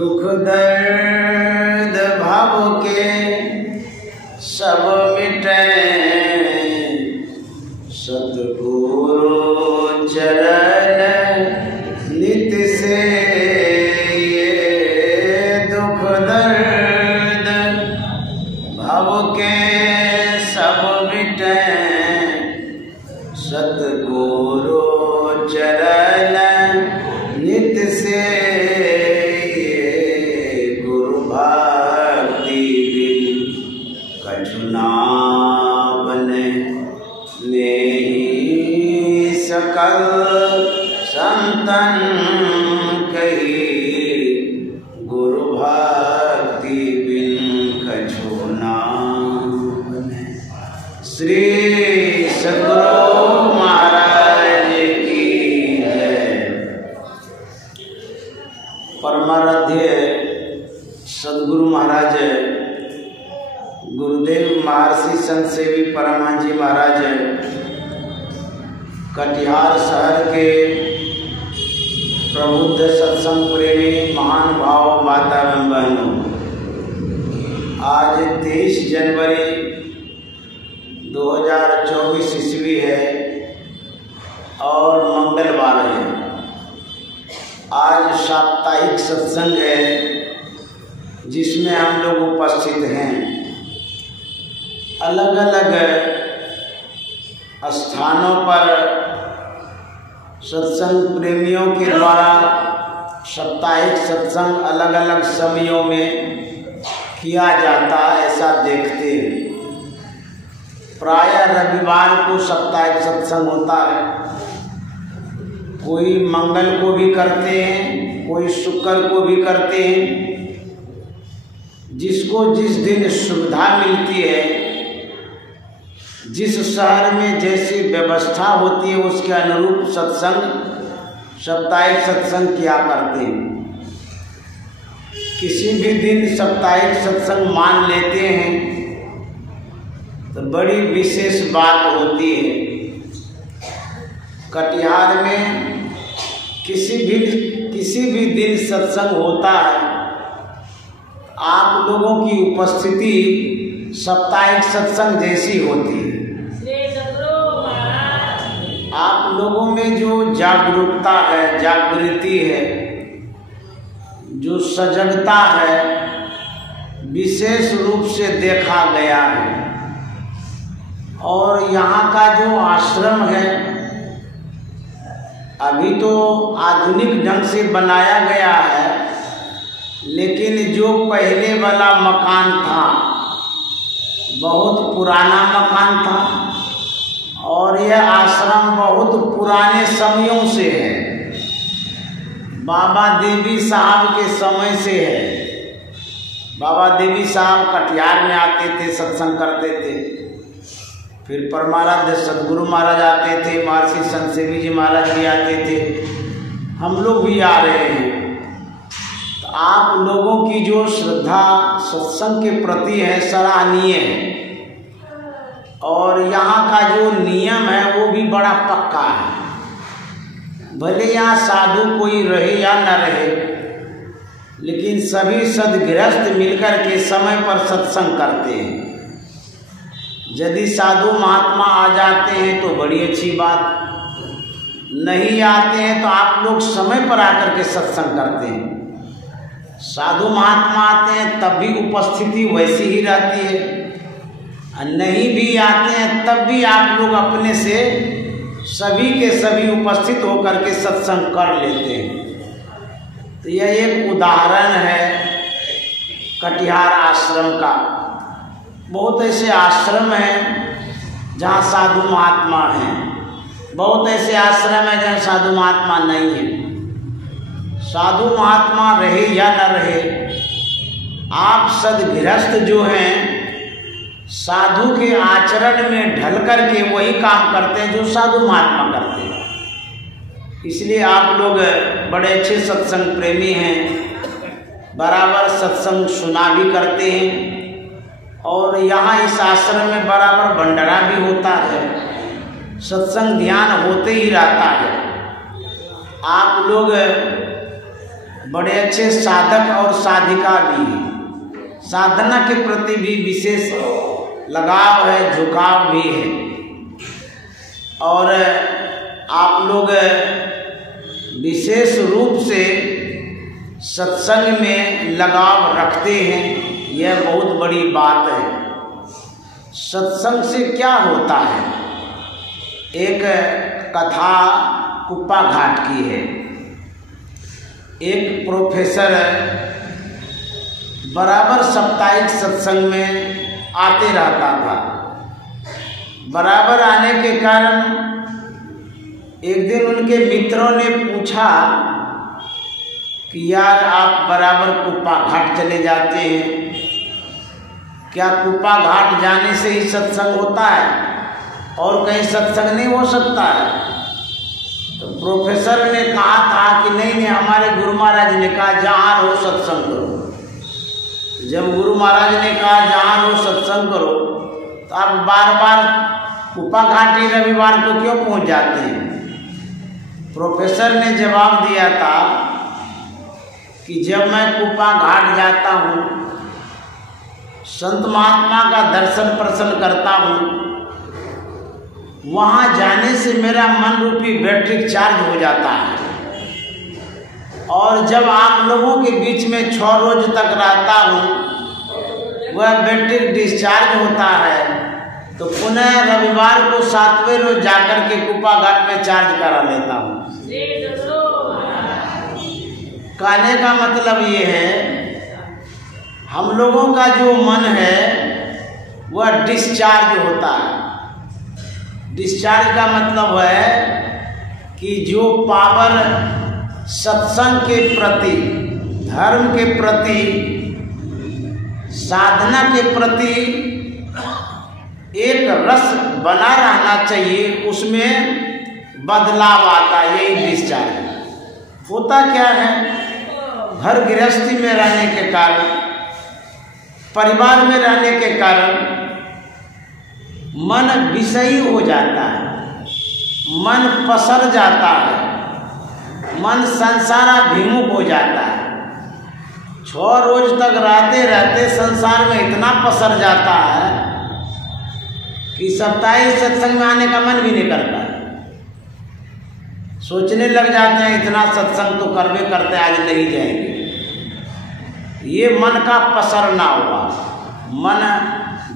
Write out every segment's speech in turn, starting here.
दुख दर्द भाव के सब मिटे, सतगुरु चरण नित से ये दुख दर्द भाव के सब मिटे, सतगुरु चरण नित से गुरु भक्ति बिन कछुना बने, नहीं सकल संतन कही, गुरु भक्ति बिन कछुना बने। श्री सद्गुरु महाराज की जय। परमाराध्य सद्गुरु महाराज गुरुदेव महर्षि संत सेवी परमहंस जी महाराज कटिहार शहर के प्रबुद्ध सत्संग प्रेमी महान भाव माता एवं बहनों, आज 23 जनवरी 2024 ईस्वी है और मंगलवार है। आज साप्ताहिक सत्संग है जिसमें हम लोग उपस्थित हैं। अलग अलग स्थानों पर सत्संग प्रेमियों के द्वारा साप्ताहिक सत्संग अलग अलग समयों में किया जाता, ऐसा देखते हैं। प्रायः रविवार को साप्ताहिक सत्संग होता है, कोई मंगल को भी करते हैं, कोई शुक्र को भी करते हैं। जिसको जिस दिन सुविधा मिलती है, जिस शहर में जैसी व्यवस्था होती है उसके अनुरूप सत्संग साप्ताहिक सत्संग किया करते हैं। किसी भी दिन साप्ताहिक सत्संग मान लेते हैं तो बड़ी विशेष बात होती है। कटिहार में किसी भी दिन सत्संग होता है, आप लोगों की उपस्थिति साप्ताहिक सत्संग जैसी होती है। आप लोगों में जो जागरूकता है, जागृति है, जो सजगता है, विशेष रूप से देखा गया है। और यहाँ का जो आश्रम है अभी तो आधुनिक ढंग से बनाया गया है, लेकिन जो पहले वाला मकान था बहुत पुराना मकान था और यह आश्रम बहुत पुराने समयों से है। बाबा देवी साहब के समय से है। बाबा देवी साहब कटिहार में आते थे, सत्संग करते थे। फिर परमाराध्य सद्गुरु महाराज आते थे, महर्षि संत सेवी जी महाराज भी आते थे, हम लोग भी आ रहे हैं। तो आप लोगों की जो श्रद्धा सत्संग के प्रति है सराहनीय है। और यहाँ का जो नियम है वो भी बड़ा पक्का है। भले यहाँ साधु कोई रहे या न रहे, लेकिन सभी सदगृहस्थ मिलकर के समय पर सत्संग करते हैं। यदि साधु महात्मा आ जाते हैं तो बड़ी अच्छी बात, नहीं आते हैं तो आप लोग समय पर आकर के सत्संग करते हैं। साधु महात्मा आते हैं तब भी उपस्थिति वैसी ही रहती है, नहीं भी आते हैं तब भी आप लोग अपने से सभी के सभी उपस्थित होकर के सत्संग कर लेते हैं। तो यह एक उदाहरण है कटिहार आश्रम का। बहुत ऐसे आश्रम हैं जहाँ साधु महात्मा हैं, बहुत ऐसे आश्रम हैं जहाँ साधु महात्मा नहीं है। साधु महात्मा रहे या न रहे, आप सदगृहस्थ जो हैं साधु के आचरण में ढल करके वही काम करते हैं जो साधु महात्मा करते हैं। इसलिए आप लोग बड़े अच्छे सत्संग प्रेमी हैं, बराबर सत्संग सुना भी करते हैं। और यहाँ इस आश्रम में बराबर भंडारा भी होता है, सत्संग ध्यान होते ही रहता है। आप लोग बड़े अच्छे साधक और साधिका भी हैं। साधना के प्रति भी विशेष लगाव है, झुकाव भी है। और आप लोग विशेष रूप से सत्संग में लगाव रखते हैं, यह बहुत बड़ी बात है। सत्संग से क्या होता है? एक कथा कुप्पा घाट की है। एक प्रोफेसर बराबर साप्ताहिक सत्संग में आते रहता था। बराबर आने के कारण एक दिन उनके मित्रों ने पूछा कि यार आप बराबर कुप्पा घाट चले जाते हैं, क्या कुप्पा घाट जाने से ही सत्संग होता है और कहीं सत्संग नहीं हो सकता है? तो प्रोफेसर ने कहा था कि नहीं, हमारे गुरु महाराज ने कहा जहाँ रहो सत्संग करो। जब गुरु महाराज ने कहा जहाँ रहो सत्संग करो, तो आप बार बार कुप्पा घाट ही रविवार को क्यों पहुँच जाते हैं? प्रोफेसर ने जवाब दिया था कि जब मैं कुप्पा घाट जाता हूँ, संत महात्मा का दर्शन प्रसन्न करता हूँ, वहाँ जाने से मेरा मन रूपी बैटरी चार्ज हो जाता है। और जब आप लोगों के बीच में 6 रोज तक रहता हूँ, वह बैटरी डिस्चार्ज होता है, तो पुनः रविवार को 7वें रोज जाकर के कुप्पा घाट में चार्ज करा लेता हूँ। कहने का मतलब ये है, हम लोगों का जो मन है वह डिस्चार्ज होता है। डिस्चार्ज का मतलब है कि जो पावर सत्संग के प्रति, धर्म के प्रति, साधना के प्रति एक रस बना रहना चाहिए, उसमें बदलाव आता है। यही डिस्चार्ज होता क्या है? घर गृहस्थी में रहने के कारण, परिवार में रहने के कारण मन विषयी हो जाता है, मन पसर जाता है, मन संसाराभिमुख हो जाता है। 6 रोज तक रहते रहते संसार में इतना पसर जाता है कि साप्ताहिक सत्संग में आने का मन भी नहीं करता। सोचने लग जाते हैं इतना सत्संग तो करवे करते, आज नहीं जाएंगे। ये मन का पसरना हुआ, मन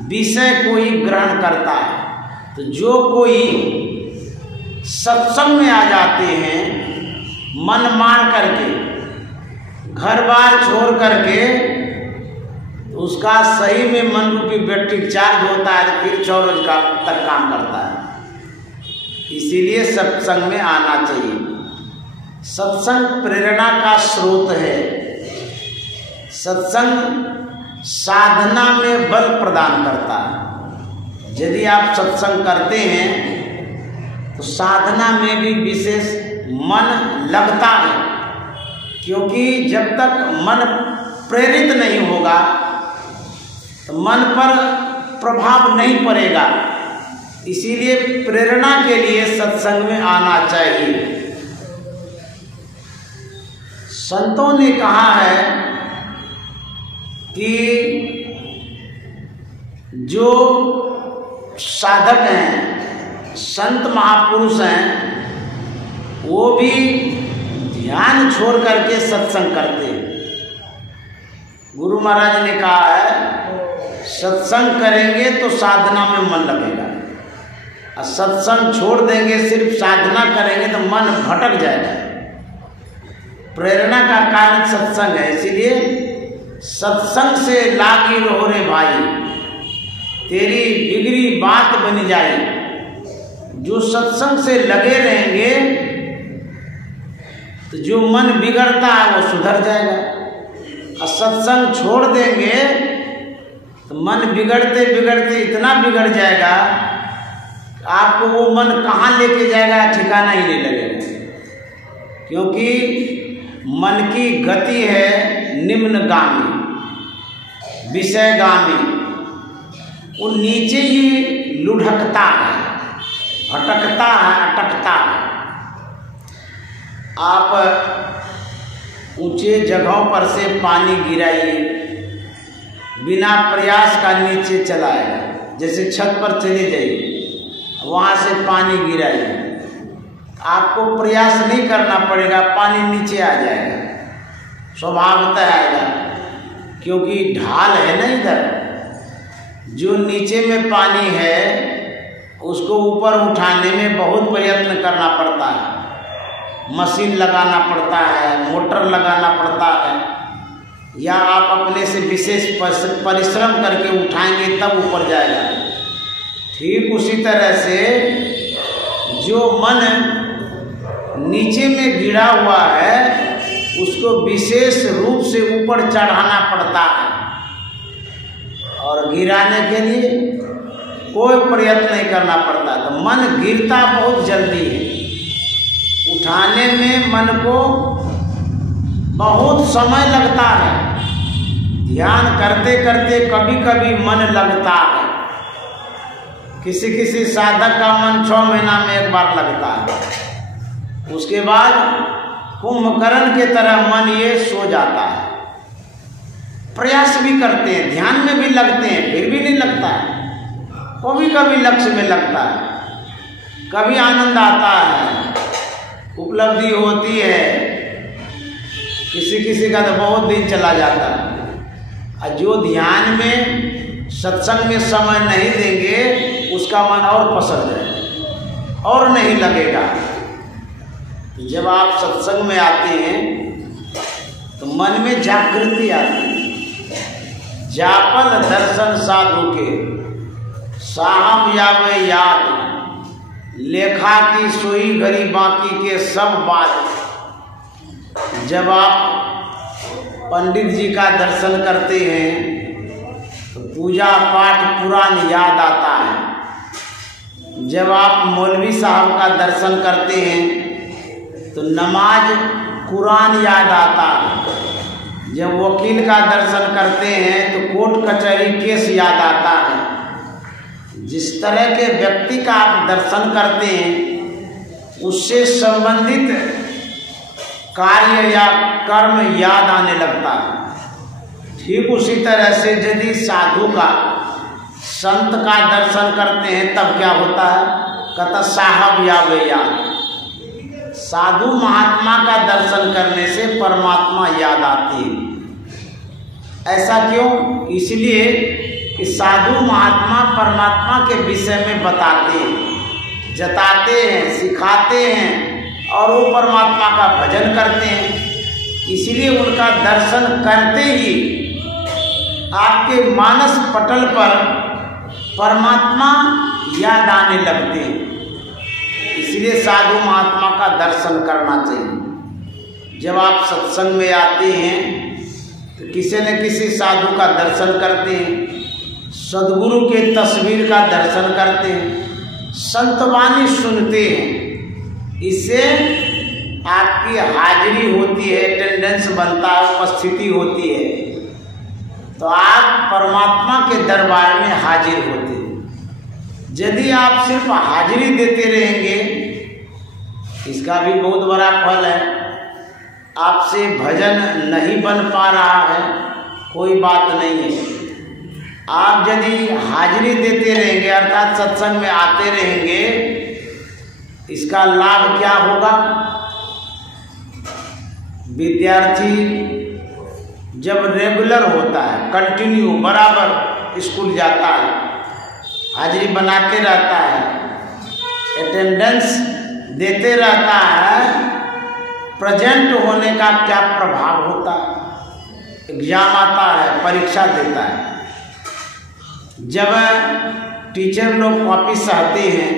विषय को ही ग्रहण करता है। तो जो कोई सत्संग में आ जाते हैं, मन मान करके, घर बार छोड़ करके, तो उसका सही में मन रूपी बैटरी चार्ज होता है, तो फिर 6 रोज तक काम करता है। इसीलिए सत्संग में आना चाहिए। सत्संग प्रेरणा का स्रोत है। सत्संग साधना में बल प्रदान करता है। यदि आप सत्संग करते हैं तो साधना में भी विशेष मन लगता है, क्योंकि जब तक मन प्रेरित नहीं होगा तो मन पर प्रभाव नहीं पड़ेगा। इसीलिए प्रेरणा के लिए सत्संग में आना चाहिए। संतों ने कहा है कि जो साधक हैं, संत महापुरुष हैं, वो भी ध्यान छोड़ करके सत्संग करते हैं। गुरु महाराज ने कहा है सत्संग करेंगे तो साधना में मन लगेगा, और सत्संग छोड़ देंगे, सिर्फ साधना करेंगे तो मन भटक जाएगा। प्रेरणा का कारण सत्संग है। इसीलिए सत्संग से लागी रहो रे भाई, तेरी बिगड़ी बात बन जाए। जो सत्संग से लगे रहेंगे तो जो मन बिगड़ता है वो सुधर जाएगा, और सत्संग छोड़ देंगे तो मन बिगड़ते बिगड़ते इतना बिगड़ जाएगा, आपको वो मन कहाँ लेके जाएगा ठिकाना ही नहीं लगेगा। क्योंकि मन की गति है निम्नगामी, विषयगामी, वो नीचे ही लुढ़कता है, भटकता है, अटकता है। आप ऊंचे जगहों पर से पानी गिराइए, बिना प्रयास का नीचे चलाए। जैसे छत पर चले जाइए, वहाँ से पानी गिराइए, आपको प्रयास नहीं करना पड़ेगा, पानी नीचे आ जाएगा, स्वभावतः आएगा, क्योंकि ढाल है ना इधर। जो नीचे में पानी है उसको ऊपर उठाने में बहुत प्रयत्न करना पड़ता है, मशीन लगाना पड़ता है, मोटर लगाना पड़ता है, या आप अपने से विशेष परिश्रम करके उठाएंगे तब ऊपर जाएगा। ठीक उसी तरह से जो मन नीचे में गिरा हुआ है उसको विशेष रूप से ऊपर चढ़ाना पड़ता है, और गिराने के लिए कोई प्रयत्न नहीं करना पड़ता। तो मन गिरता बहुत जल्दी है, उठाने में मन को बहुत समय लगता है। ध्यान करते करते कभी कभी मन लगता है, किसी किसी साधक का मन 6 महीना में एक बार लगता है, उसके बाद कुंभकर्ण के तरह मन ये सो जाता है। प्रयास भी करते हैं, ध्यान में भी लगते हैं, फिर भी नहीं लगता है। कभी कभी लक्ष्य में लगता है, कभी आनंद आता है, उपलब्धि होती है, किसी किसी का तो बहुत दिन चला जाता है। और जो ध्यान में सत्संग में समय नहीं देंगे उसका मन और पसर जाएगा और नहीं लगेगा। जब आप सत्संग में आते हैं तो मन में जागृति आती है। जापल दर्शन साधु के साहब यावे याद, लेखा की सोई घड़ी बाकी के सब बात। जब आप पंडित जी का दर्शन करते हैं तो पूजा पाठ पुराण याद आता है। जब आप मौलवी साहब का दर्शन करते हैं तो नमाज कुरान याद आता है। जब वकील का दर्शन करते हैं तो कोर्ट कचहरी केस याद आता है। जिस तरह के व्यक्ति का आप दर्शन करते हैं उससे संबंधित कार्य या कर्म याद आने लगता है। ठीक उसी तरह से यदि साधु का संत का दर्शन करते हैं तब क्या होता है, कहता साहब यावे याद। साधु महात्मा का दर्शन करने से परमात्मा याद आती है। ऐसा क्यों? इसलिए कि साधु महात्मा परमात्मा के विषय में बताते हैं, जताते हैं, सिखाते हैं और वो परमात्मा का भजन करते हैं। इसलिए उनका दर्शन करते ही आपके मानस पटल पर परमात्मा याद आने लगते हैं। इसलिए साधु महात्मा का दर्शन करना चाहिए। जब आप सत्संग में आते हैं तो किसी न किसी साधु का दर्शन करते हैं, सद्गुरु के तस्वीर का दर्शन करते हैं, संतवाणी सुनते हैं। इससे आपकी हाजिरी होती है, अटेंडेंस बनता है, उपस्थिति होती है, तो आप परमात्मा के दरबार में हाजिर होते हैं। यदि आप सिर्फ हाजिरी देते रहेंगे, इसका भी बहुत बड़ा फल है। आपसे भजन नहीं बन पा रहा है, कोई बात नहीं है। आप यदि हाजिरी देते रहेंगे अर्थात सत्संग में आते रहेंगे, इसका लाभ क्या होगा? विद्यार्थी जब रेगुलर होता है, कंटिन्यू बराबर स्कूल जाता है, हाजिरी बनाते रहता है, अटेंडेंस देते रहता है, प्रेजेंट होने का क्या प्रभाव होता है? एग्जाम आता है, परीक्षा देता है। जब टीचर लोग कॉपी सहते हैं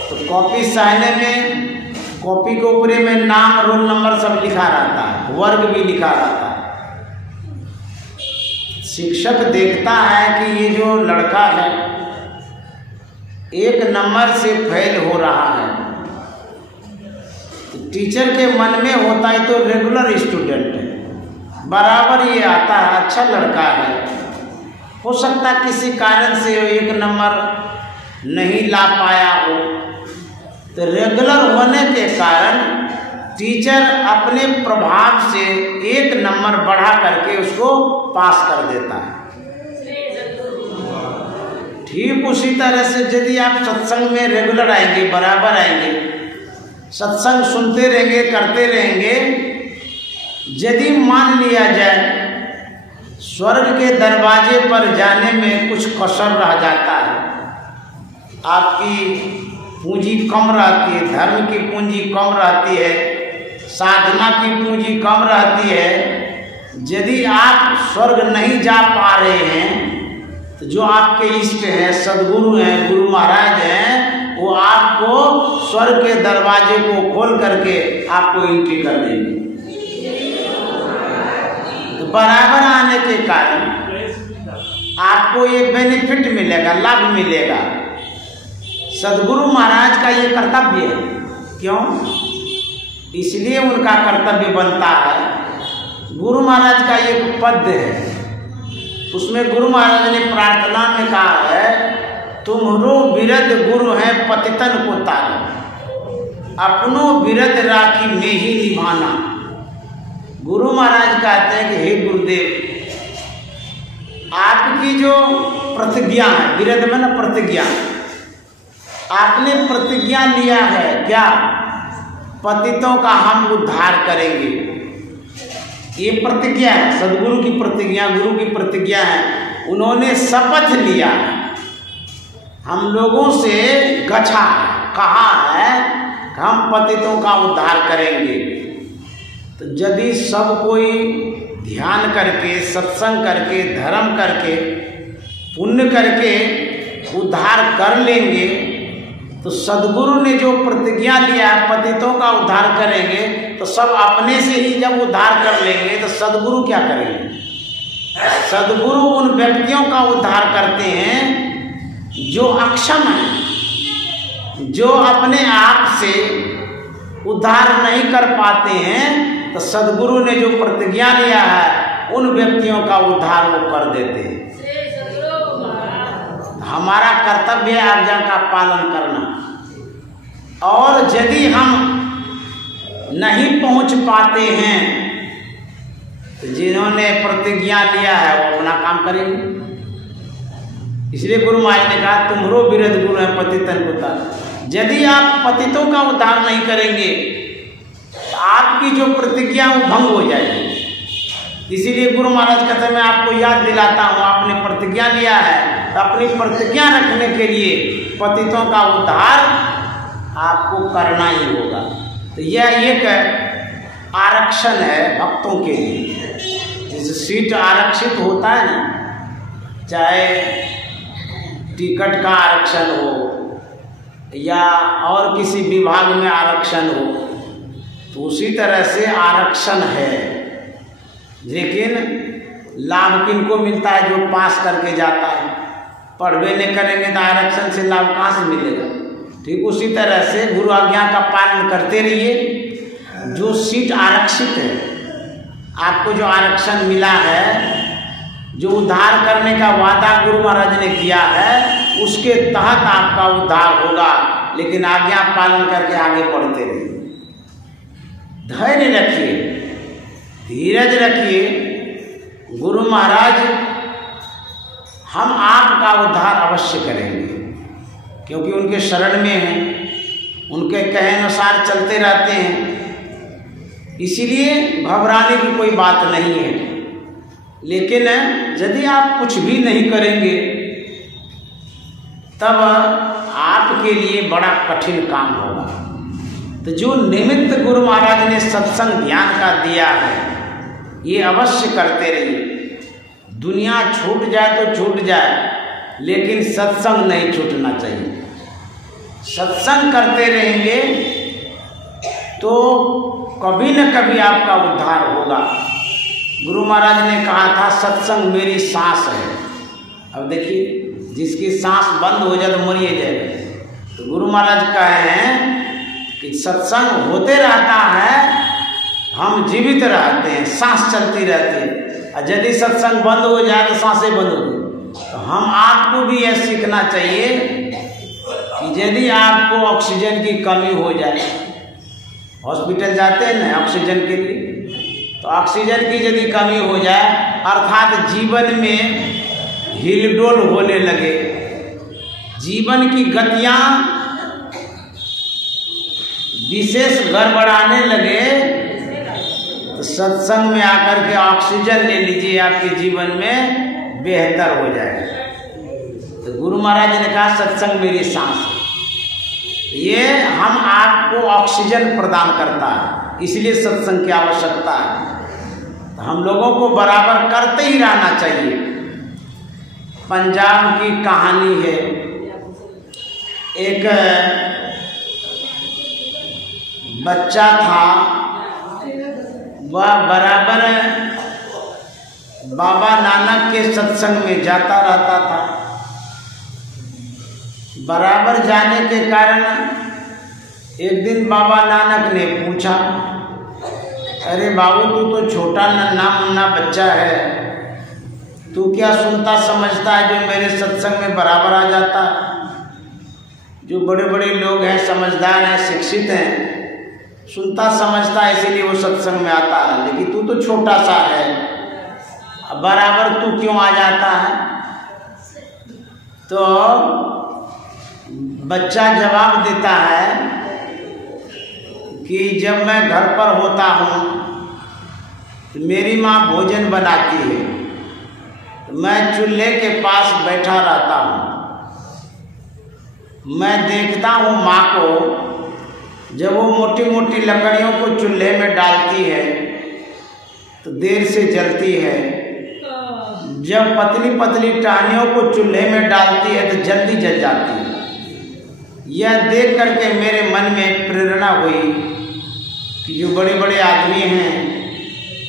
तो कॉपी सहने में कॉपी के ऊपर में नाम, रोल नंबर सब लिखा रहता है, वर्ग भी लिखा रहता है। शिक्षक देखता है कि ये जो लड़का है 1 नंबर से फेल हो रहा है, तो टीचर के मन में होता है तो रेगुलर स्टूडेंट है, बराबर ये आता है, अच्छा लड़का है। हो सकता है किसी कारण से 1 नंबर नहीं ला पाया हो, तो रेगुलर होने के कारण टीचर अपने प्रभाव से 1 नंबर बढ़ा करके उसको पास कर देता है। ठीक उसी तरह से यदि आप सत्संग में रेगुलर आएंगे, बराबर आएंगे, सत्संग सुनते रहेंगे, करते रहेंगे, यदि मान लिया जाए स्वर्ग के दरवाजे पर जाने में कुछ कसर रह जाता है, आपकी पूंजी कम रहती है, धर्म की पूंजी कम रहती है, साधना की पूंजी कम रहती है, यदि आप स्वर्ग नहीं जा पा रहे हैं तो जो आपके इष्ट हैं, सदगुरु हैं, गुरु महाराज हैं, वो आपको स्वर्ग के दरवाजे को खोल करके आपको एंट्री कर देंगे। तो बराबर आने के कारण आपको ये बेनिफिट मिलेगा, लाभ मिलेगा। सदगुरु महाराज का ये कर्तव्य है। क्यों? इसलिए उनका कर्तव्य बनता है। गुरु महाराज का एक पद है, उसमें गुरु महाराज ने प्रार्थना में कहा है, तुमरो बिरद गुरु है पतितन को तारो, अपनो बिरद राखी में ही निभाना। गुरु महाराज कहते हैं कि हे गुरुदेव, आपकी जो प्रतिज्ञा है, बिरद में ना प्रतिज्ञा, आपने प्रतिज्ञा लिया है क्या? पतितों का हम उद्धार करेंगे। ये प्रतिज्ञा है, सदगुरु की प्रतिज्ञा, गुरु की प्रतिज्ञा है। उन्होंने शपथ लिया, हम लोगों से गछा, कहा है कि हम पतितों का उद्धार करेंगे। तो यदि सब कोई ध्यान करके, सत्संग करके, धर्म करके, पुण्य करके उद्धार कर लेंगे, तो सदगुरु ने जो प्रतिज्ञा लिया पतितों का उद्धार करेंगे, तो सब अपने से ही जब उद्धार कर लेंगे तो सदगुरु क्या करेंगे? सदगुरु उन व्यक्तियों का उद्धार करते हैं जो अक्षम हैं, जो अपने आप से उद्धार नहीं कर पाते हैं। तो सदगुरु ने जो प्रतिज्ञा लिया है उन व्यक्तियों का उद्धार वो कर देते हैं। हमारा कर्तव्य है आज्ञा का पालन करना। और यदि हम नहीं पहुंच पाते हैं तो जिन्होंने प्रतिज्ञा लिया है वो अपना काम करेंगे। इसलिए गुरु महाराज ने कहा, तुम्हारो बिरद गुरु है पतितन को तारो। यदि आप पतितों का उद्धार नहीं करेंगे तो आपकी जो प्रतिज्ञा वो भंग हो जाएगी। इसीलिए गुरु महाराज कहते हैं, मैं आपको याद दिलाता हूँ, आपने प्रतिज्ञा लिया है तो अपनी प्रतिज्ञा रखने के लिए पतितों का उद्धार आपको करना ही होगा। तो यह एक आरक्षण है भक्तों के लिए। जैसे सीट आरक्षित होता है ना, चाहे टिकट का आरक्षण हो या और किसी विभाग में आरक्षण हो, तो उसी तरह से आरक्षण है। लेकिन लाभ किनको मिलता है? जो पास करके जाता है। पढ़वे नहीं करेंगे तो आरक्षण से लाभ कहाँ से मिलेगा? ठीक उसी तरह से गुरु आज्ञा का पालन करते रहिए। जो सीट आरक्षित है, आपको जो आरक्षण मिला है, जो उद्धार करने का वादा गुरु महाराज ने किया है, उसके तहत आपका उद्धार होगा। लेकिन आज्ञा पालन करके आगे बढ़ते रहिए, धैर्य रखिए, धीरज रखिए। गुरु महाराज हम आपका उद्धार अवश्य करेंगे, क्योंकि उनके शरण में हैं, उनके कहे अनुसार चलते रहते हैं। इसीलिए घबराने की कोई बात नहीं है। लेकिन यदि आप कुछ भी नहीं करेंगे तब आपके लिए बड़ा कठिन काम होगा। तो जो निमित्त गुरु महाराज ने सत्संग ध्यान का दिया है, ये अवश्य करते रहिए। दुनिया छूट जाए तो छूट जाए, लेकिन सत्संग नहीं छूटना चाहिए। सत्संग करते रहेंगे तो कभी न कभी आपका उद्धार होगा। गुरु महाराज ने कहा था, सत्संग मेरी सांस है। अब देखिए, जिसकी सांस बंद हो जाए तो मरिए जाएगा। तो गुरु महाराज कहे हैं कि सत्संग होते रहता है, हम जीवित रहते हैं, सांस चलती रहती है। और यदि सत्संग बंद हो जाए तो सांसें बंद हो जाए। तो हम आपको भी यह सीखना चाहिए कि यदि आपको ऑक्सीजन की कमी हो जाए हॉस्पिटल जाते हैं ना ऑक्सीजन के लिए, तो ऑक्सीजन की यदि कमी हो जाए अर्थात जीवन में हिलडोल होने लगे, जीवन की गतियां विशेष गड़बड़ाने लगे, तो सत्संग में आकर के ऑक्सीजन ले लीजिए, आपके जीवन में बेहतर हो जाएगा। तो गुरु महाराज ने कहा सत्संग मेरी सांस है, ये हम आपको ऑक्सीजन प्रदान करता है, इसलिए सत्संग की आवश्यकता है। तो हम लोगों को बराबर करते ही रहना चाहिए। पंजाब की कहानी है, एक बच्चा था, वह बराबर बाबा नानक के सत्संग में जाता रहता था। बराबर जाने के कारण एक दिन बाबा नानक ने पूछा, अरे बाबू तू तो छोटा नन्हा मुन्ना बच्चा है, तू क्या सुनता समझता है जो मेरे सत्संग में बराबर आ जाता? जो बड़े बड़े लोग हैं, समझदार हैं, शिक्षित हैं, सुनता समझता है इसीलिए वो सत्संग में आता है, लेकिन तू तो छोटा सा है, बराबर तू क्यों आ जाता है? तो बच्चा जवाब देता है कि जब मैं घर पर होता हूँ तो मेरी माँ भोजन बनाती है, तो मैं चूल्हे के पास बैठा रहता हूँ, मैं देखता हूँ माँ को जब वो मोटी मोटी लकड़ियों को चूल्हे में डालती है तो देर से जलती है, जब पतली पतली टहनियों को चूल्हे में डालती है तो जल्दी जल जाती है। यह देख करके मेरे मन में प्रेरणा हुई कि जो बड़े बड़े आदमी हैं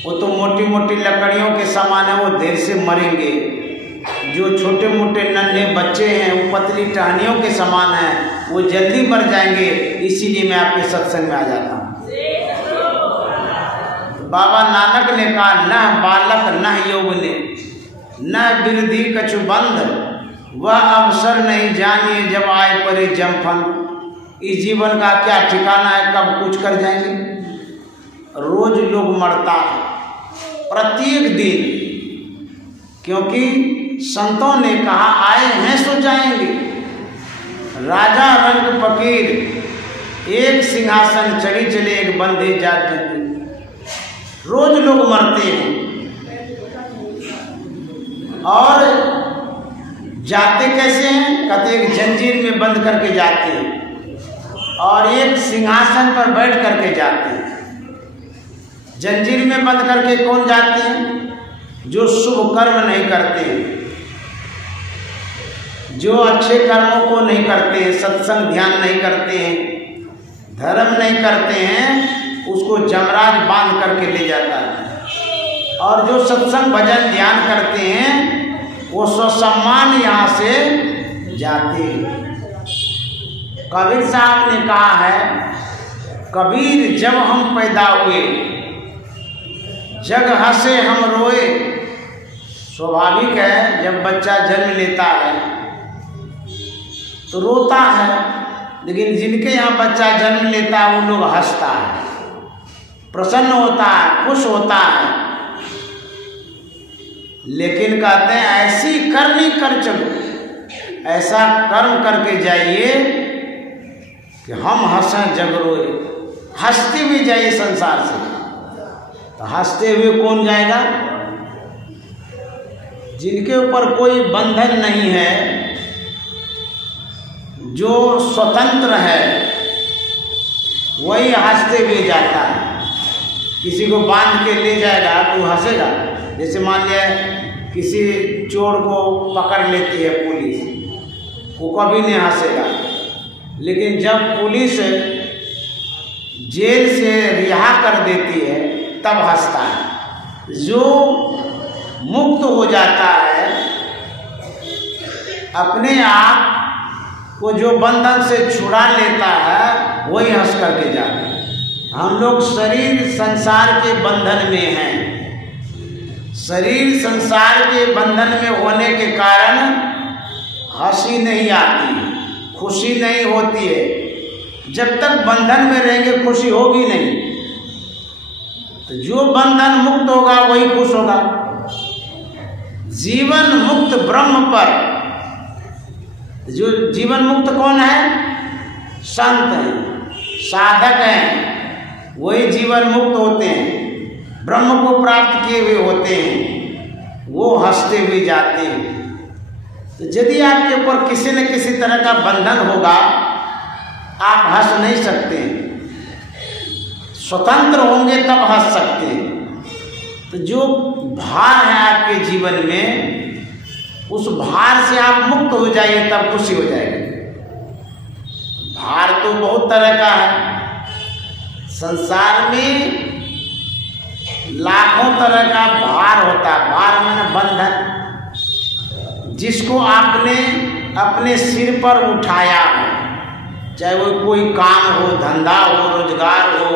वो तो मोटी मोटी लकड़ियों के समान है, वो देर से मरेंगे, जो छोटे मोटे नन्हे बच्चे हैं वो पतली टहनियों के समान हैं, वो जल्दी मर जाएंगे, इसीलिए मैं आपके सत्संग में आ जाता हूँ। बाबा नानक ने कहा, न बालक न यौवने न बिरधी कछु बंध, वह अवसर नहीं जानिए जब आए परे जमफन। इस जीवन का क्या ठिकाना है, कब कुछ कर जाएंगे। रोज लोग मरता है, प्रत्येक दिन, क्योंकि संतों ने कहा आए हैं सो जाएंगे। राजा रंग फकीर एक सिंहासन चढ़ी चले एक बंदे जाते, रोज लोग मरते हैं और जाते कैसे हैं? कहते एक जंजीर में बंद करके जाते हैं और एक सिंहासन पर बैठ करके जाते हैं। जंजीर में बंद करके कौन जाते हैं? जो शुभ कर्म नहीं करते, जो अच्छे कर्मों को नहीं करते हैं, सत्संग ध्यान नहीं करते हैं, धर्म नहीं करते हैं, उसको जमराज बांध करके ले जाता है। और जो सत्संग भजन ध्यान करते हैं वो स्वसम्मान यहाँ से जाते हैं। कबीर साहब ने कहा है, कबीर जब हम पैदा हुए जग हंसे हम रोए। स्वाभाविक है, जब बच्चा जन्म लेता है तो रोता है, लेकिन जिनके यहाँ बच्चा जन्म लेता है वो लोग हंसता है, प्रसन्न होता है, खुश होता है। लेकिन कहते हैं ऐसी करनी कर चलो, ऐसा कर्म करके जाइए कि हम हंसें जग रोए, हंसते भी जाइए संसार से। तो हंसते हुए कौन जाएगा? जिनके ऊपर कोई बंधन नहीं है, जो स्वतंत्र है, वही हंसते हुए जाता है। किसी को बांध के ले जाएगा तो हंसेगा। जैसे मान लिया किसी चोर को पकड़ लेती है पुलिस, वो कभी नहीं हंसेगा, लेकिन जब पुलिस जेल से रिहा कर देती है तब हंसता है। जो मुक्त हो जाता है, अपने आप को जो बंधन से छुड़ा लेता है, वही हंस करके जाता है। हम लोग शरीर संसार के बंधन में हैं। शरीर संसार के बंधन में होने के कारण हंसी नहीं आती, खुशी नहीं होती है। जब तक बंधन में रहेंगे खुशी होगी नहीं। तो जो बंधन मुक्त होगा वही खुश होगा। जीवन मुक्त ब्रह्म पर, जो जीवन मुक्त कौन है? संत हैं, साधक हैं, वही जीवन मुक्त होते हैं, ब्रह्म को प्राप्त किए हुए होते हैं, वो हंसते हुए जाते हैं। तो यदि आपके ऊपर किसी न किसी तरह का बंधन होगा, आप हंस नहीं सकते। स्वतंत्र होंगे तब हंस सकते हैं। तो जो भार है आपके जीवन में, उस भार से आप मुक्त हो जाइए, तब खुशी हो जाएगी। भार तो बहुत तरह का है, संसार में लाखों तरह का भार होता है। भार माने बंधन, जिसको आपने अपने सिर पर उठाया है, चाहे वो कोई काम हो, धंधा हो, रोजगार हो,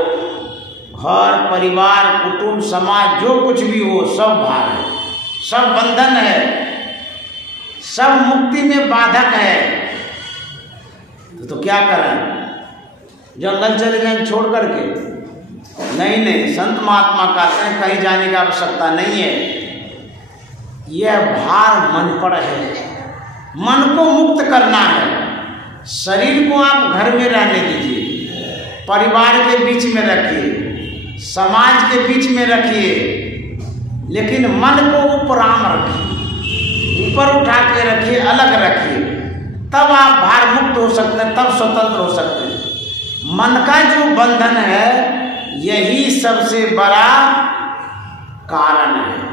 घर परिवार कुटुंब समाज, जो कुछ भी हो, सब भार है, सब बंधन है, सब मुक्ति में बाधक है। तो क्या करें? जंगल चले जाएं छोड़ करके? नहीं, संत महात्मा कहते हैं कहीं जाने की आवश्यकता नहीं है। यह भार मन पर है, मन को मुक्त करना है। शरीर को आप घर में रहने दीजिए, परिवार के बीच में रखिए, समाज के बीच में रखिए, लेकिन मन को उपराम रखिए, ऊपर उठा के रखिए, अलग रखिए, तब आप भार मुक्त हो सकते हैं, तब स्वतंत्र हो सकते हैं। मन का जो बंधन है, यही सबसे बड़ा कारण है।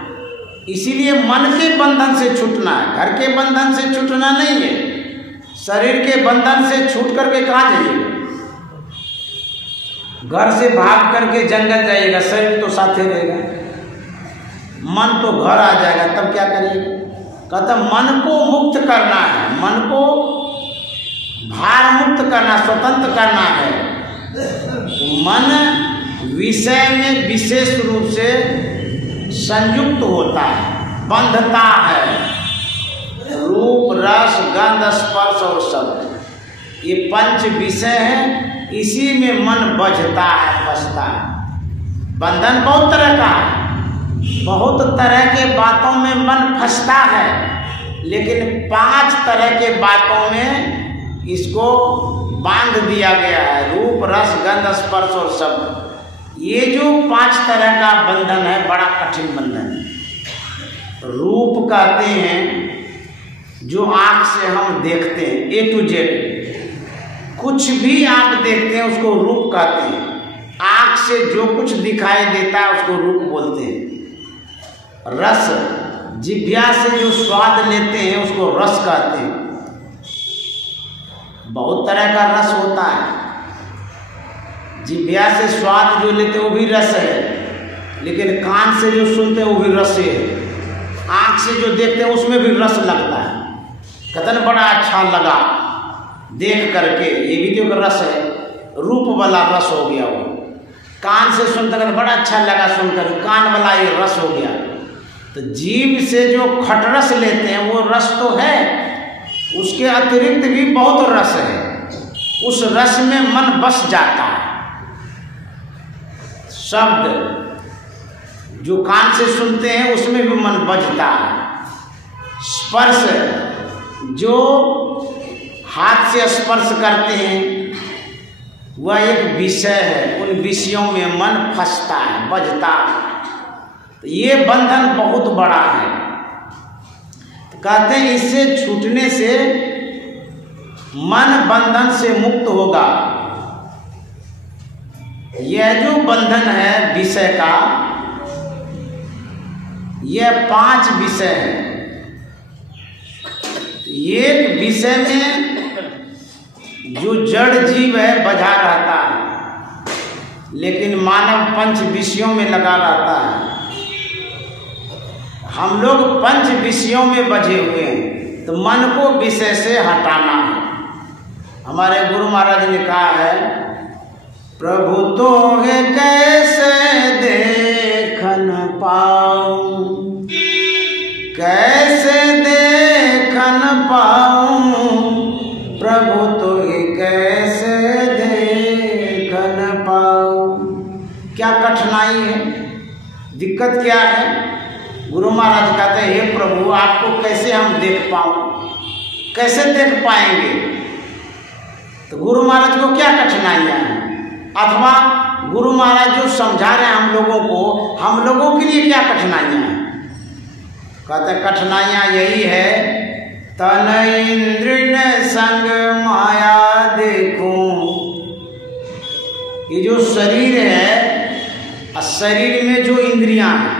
इसीलिए मन के बंधन से छूटना है, घर के बंधन से छूटना नहीं है। शरीर के बंधन से छूट करके कहाँ जाइएगा? घर से भाग करके जंगल जाइएगा, शरीर तो साथे रहेगा, मन तो घर आ जाएगा, तब क्या करिएगा? कहता मन को मुक्त करना है, मन को भार मुक्त करना, स्वतंत्र करना है। तो मन विषय में विशेष रूप से संयुक्त होता है, बंधता है। रूप रस गंध स्पर्श और शब्द, ये पंच विषय हैं, इसी में मन बझता है, फंसता है। बंधन बहुत तरह का है, बहुत तरह के बातों में मन फंसता है, लेकिन 5 तरह के बातों में इसको बांध दिया गया है। रूप रस गंध स्पर्श और शब्द, ये जो 5 तरह का बंधन है, बड़ा कठिन बंधन है। रूप कहते हैं जो आँख से हम देखते हैं, A to Z, कुछ भी आप देखते हैं उसको रूप कहते हैं। आँख से जो कुछ दिखाई देता है उसको रूप बोलते हैं। रस, जिह्वा से जो स्वाद लेते हैं उसको रस कहते हैं। बहुत तरह का रस होता है। जिह्वा से स्वाद जो लेते हैं वो भी रस है, लेकिन कान से जो सुनते हैं वो भी रस है। आँख से जो देखते हैं उसमें भी रस लगता है। कथन बड़ा अच्छा लगा देख करके, ये भी तो रस है, रूप वाला रस हो गया वो। कान से सुनकर बड़ा अच्छा लगा सुनकर, कान वाला ये रस हो गया। तो जीभ से जो खटरस लेते हैं वो रस तो है, उसके अतिरिक्त भी बहुत रस है, उस रस में मन बस जाता है। शब्द जो कान से सुनते हैं उसमें भी मन बजता है। स्पर्श जो हाथ से स्पर्श करते हैं वह एक विषय है, उन विषयों में मन फंसता है, बजता है। तो ये बंधन बहुत बड़ा है। तो कहते हैं इससे छूटने से मन बंधन से मुक्त होगा। यह जो बंधन है विषय का, यह 5 विषय है। एक विषय में जो जड़ जीव है बझा रहता है, लेकिन मानव 5 विषयों में लगा रहता है। हम लोग 5 विषयों में बझे हुए हैं, तो मन को विषय से हटाना है। हमारे गुरु महाराज ने कहा है, प्रभु तोहे कैसे देखन पाऊं, कैसे देखन पाऊं, प्रभु तोहे कैसे दिक्कत क्या है? गुरु महाराज कहते हैं, हे प्रभु, आपको कैसे हम देख पाऊं, कैसे देख पाएंगे? तो गुरु महाराज को क्या कठिनाइयां हैं, अथवा गुरु महाराज जो समझा रहे हैं हम लोगों को, हम लोगों के लिए क्या कठिनाइयां हैं? कहते हैं कठिनाइयां यही है, तन इंद्र न संग माया देखूं। ये जो शरीर है, शरीर में जो इंद्रियां हैं,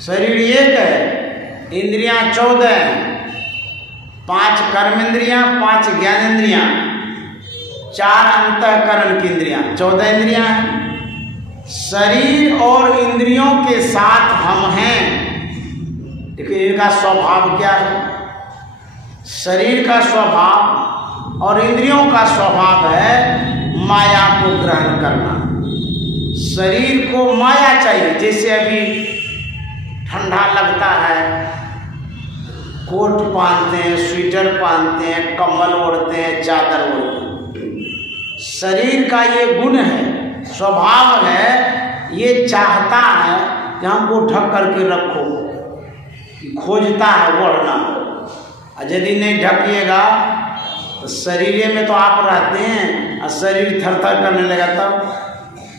शरीर एक है, इंद्रियां 14 हैं, 5 कर्म इंद्रियां, 5 ज्ञान इंद्रियां, 4 अंतःकरण की इंद्रियां, 14 इंद्रियां हैं। शरीर और इंद्रियों के साथ हम हैं। देखिए इनका स्वभाव क्या है? शरीर का स्वभाव और इंद्रियों का स्वभाव है माया को ग्रहण करना। शरीर को माया चाहिए, जैसे अभी ठंडा लगता है, कोट पहनते हैं, स्वेटर पहनते हैं, कंबल ओढ़ते हैं, चादर ओढ़ते हैं। शरीर का ये गुण है, स्वभाव है, ये चाहता है कि हमको ढक करके रखो, खोजता है ओढ़ना। और यदि नहीं ढकिएगा तो शरीर में तो आप रहते हैं और शरीर थर थर करने लगेगा, तब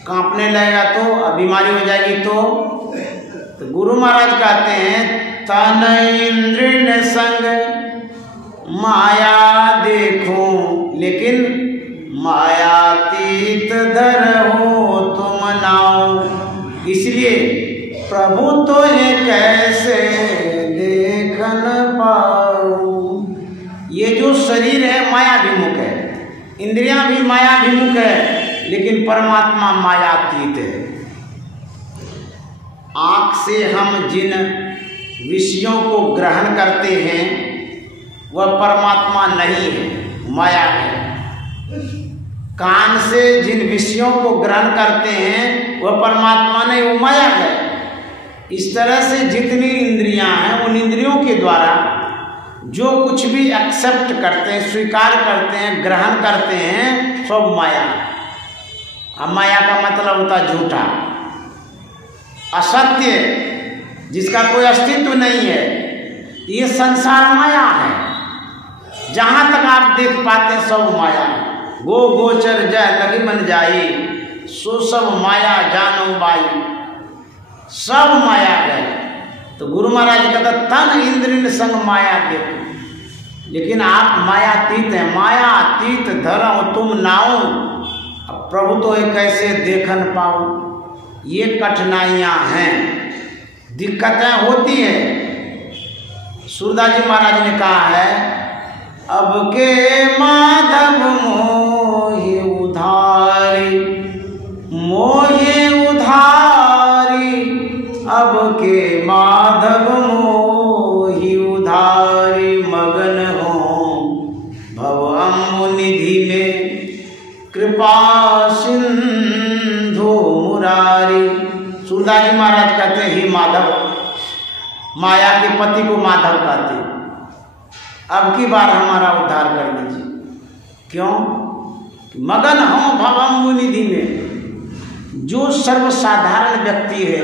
कांपने लगेगा, तो बीमारी हो जाएगी। तो गुरु महाराज कहते हैं, तन इंद्र न संग माया देखूं, लेकिन मायातीत धरहु तुम नाऊ। इसलिए प्रभु तो ये कैसे देखन पाऊं। ये जो शरीर है मायाभिमुख है, इंद्रियां भी मायाभिमुख है, लेकिन परमात्मा मायातीत है। आँख से हम जिन विषयों को ग्रहण करते हैं वह परमात्मा नहीं है, माया है। कान से जिन विषयों को ग्रहण करते हैं वह परमात्मा नहीं, वो माया है। इस तरह से जितनी इंद्रियां हैं, उन इंद्रियों के द्वारा जो कुछ भी एक्सेप्ट करते हैं, स्वीकार करते हैं, ग्रहण करते हैं, सब माया। अब माया का मतलब होता है झूठा, असत्य, जिसका कोई अस्तित्व नहीं है। ये संसार माया है, जहां तक आप देख पाते हैं सब माया है। गो गोचर जय लगी मन जाई, सो सब माया जानो बाई, सब माया है। तो गुरु महाराज कहता तन इंद्र संग माया देखो, लेकिन आप मायातीत हैं, मायातीत धरहु तुम नाऊ। अब प्रभु तो ये कैसे देखन पाऊं, ये कठिनाइयां हैं, दिक्कतें होती हैं। सूरदास जी महाराज ने कहा है, अब के माधव मोहि उधारी, मोहि उधारी, अब के माधव मोहि उधारी, मगन हो भव अम्बु निधि में कृपा सिंधु मुरारी। सूरदास जी महाराज कहते हैं, हे माधव, माया के पति को माधव कहते हैं, अब की बार हमारा उद्धार कर लीजिए। क्यों? मगन हम भव अम्बु निधि में। जो सर्वसाधारण व्यक्ति है,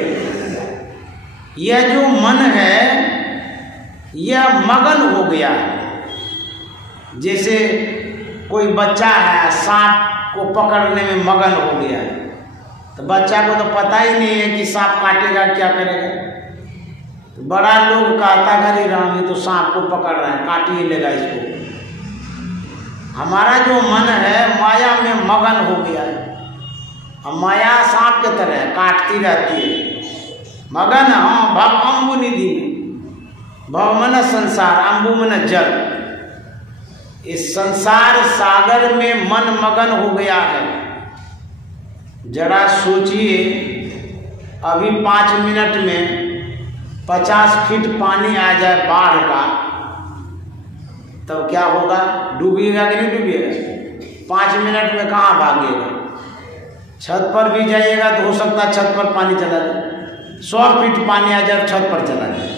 यह जो मन है, यह मगन हो गया है। जैसे कोई बच्चा है, सांप को पकड़ने में मगन हो गया है, तो बच्चा को तो पता ही नहीं है कि सांप काटेगा, क्या करेगा। तो बड़ा लोग कहता घरी राम, ये तो सांप को पकड़ रहा है, काट ही लेगा इसको। हमारा जो मन है माया में मगन हो गया है, और माया सांप के तरह काटती रहती है। मगन हम भव अम्बु निधि में, भव मन संसार, अम्बु मन जल। इस संसार सागर में मन मगन हो गया है। जरा सोचिए, अभी 5 मिनट में 50 फीट पानी आ जाए बाढ़ का, तब क्या होगा? डूबिएगा कि नहीं डूबिएगा? 5 मिनट में कहाँ भागेगा? छत पर भी जाइएगा तो हो सकता है छत पर पानी चला जाए। 100 फीट पानी आ जाए छत पर चला जाए,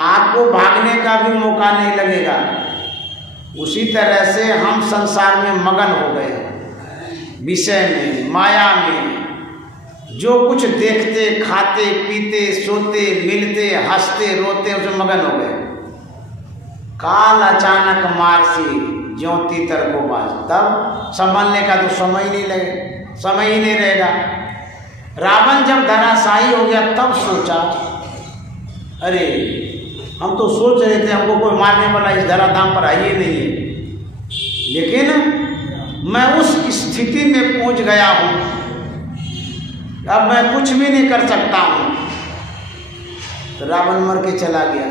आपको भागने का भी मौका नहीं लगेगा। उसी तरह से हम संसार में मगन हो गए, विषय में, माया में, जो कुछ देखते, खाते, पीते, सोते, मिलते, हंसते, रोते, उसमें मगन हो गए। काल अचानक मारसी ज्यों तीतर को बाज, तब संभालने का तो समय ही नहीं रहेगा। रावण जब धराशायी हो गया तब सोचा, अरे हम तो सोच रहे थे हमको कोई मारने वाला इस धराधाम पर आइए नहीं है, लेकिन मैं उस स्थिति में पहुंच गया हूं, अब मैं कुछ भी नहीं कर सकता हूं। तो रावण मर के चला गया।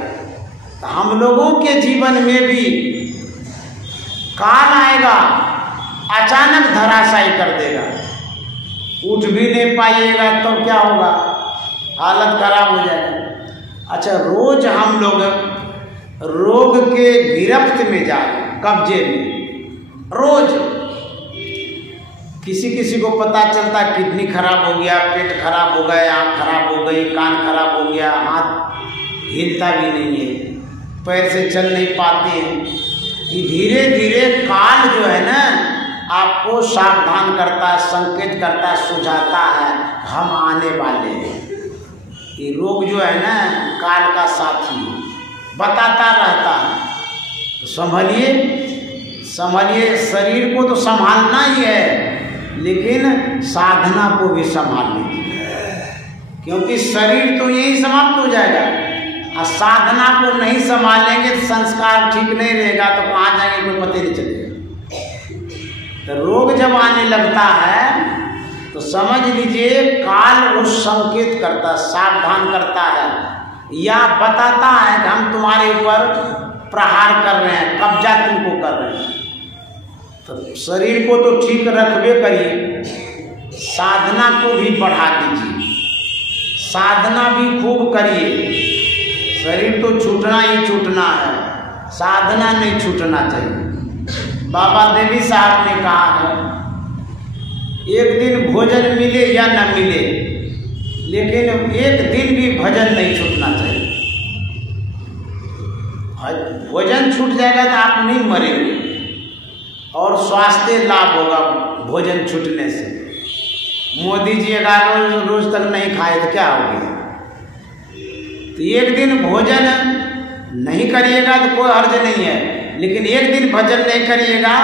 तो हम लोगों के जीवन में भी काल आएगा, अचानक धराशायी कर देगा, उठ भी नहीं पाइएगा तो क्या होगा, हालत खराब हो जाएगा। अच्छा, रोज हम लोग रोग के गिरफ्त में जाए, कब्जे में, रोज किसी को पता चलता किडनी खराब हो गया, पेट खराब हो गया, आँख खराब हो गई, कान खराब हो गया, हाथ हिलता भी नहीं है, पैर से चल नहीं पाते हैं। ये धीरे धीरे काल जो है ना आपको सावधान करता है, संकेत करता है, सुझाता है हम आने वाले हैं। ये रोग जो है ना काल का साथी बताता रहता है। तो संभलिए, शरीर को तो संभालना ही है, लेकिन साधना को भी संभाल लीजिए, क्योंकि शरीर तो यही समाप्त हो जाएगा। और साधना को नहीं संभालेंगे, संस्कार ठीक नहीं रहेगा तो कहाँ जाएंगे कोई पता नहीं चलेगा। तो रोग जब आने लगता है तो समझ लीजिए काल वो संकेत करता, सावधान करता है या बताता है कि हम तुम्हारे ऊपर प्रहार कर रहे हैं, कब्जा तुमको कर रहे हैं। तो शरीर को तो ठीक रखबे करिए, साधना को भी बढ़ा दीजिए, साधना भी खूब करिए। शरीर तो छूटना ही छूटना है, साधना नहीं छूटना चाहिए। बाबा देवी साहब ने कहा है, एक दिन भोजन मिले या न मिले, लेकिन एक दिन भी भजन नहीं छूटना चाहिए। भोजन छूट जाएगा तो आप नहीं मरेंगे और स्वास्थ्य लाभ होगा भोजन छूटने से। मोदी जी 11 रोज तक नहीं खाए तो क्या हो गया। तो एक दिन भोजन नहीं करिएगा तो कोई हर्ज नहीं है, लेकिन एक दिन भजन नहीं करिएगा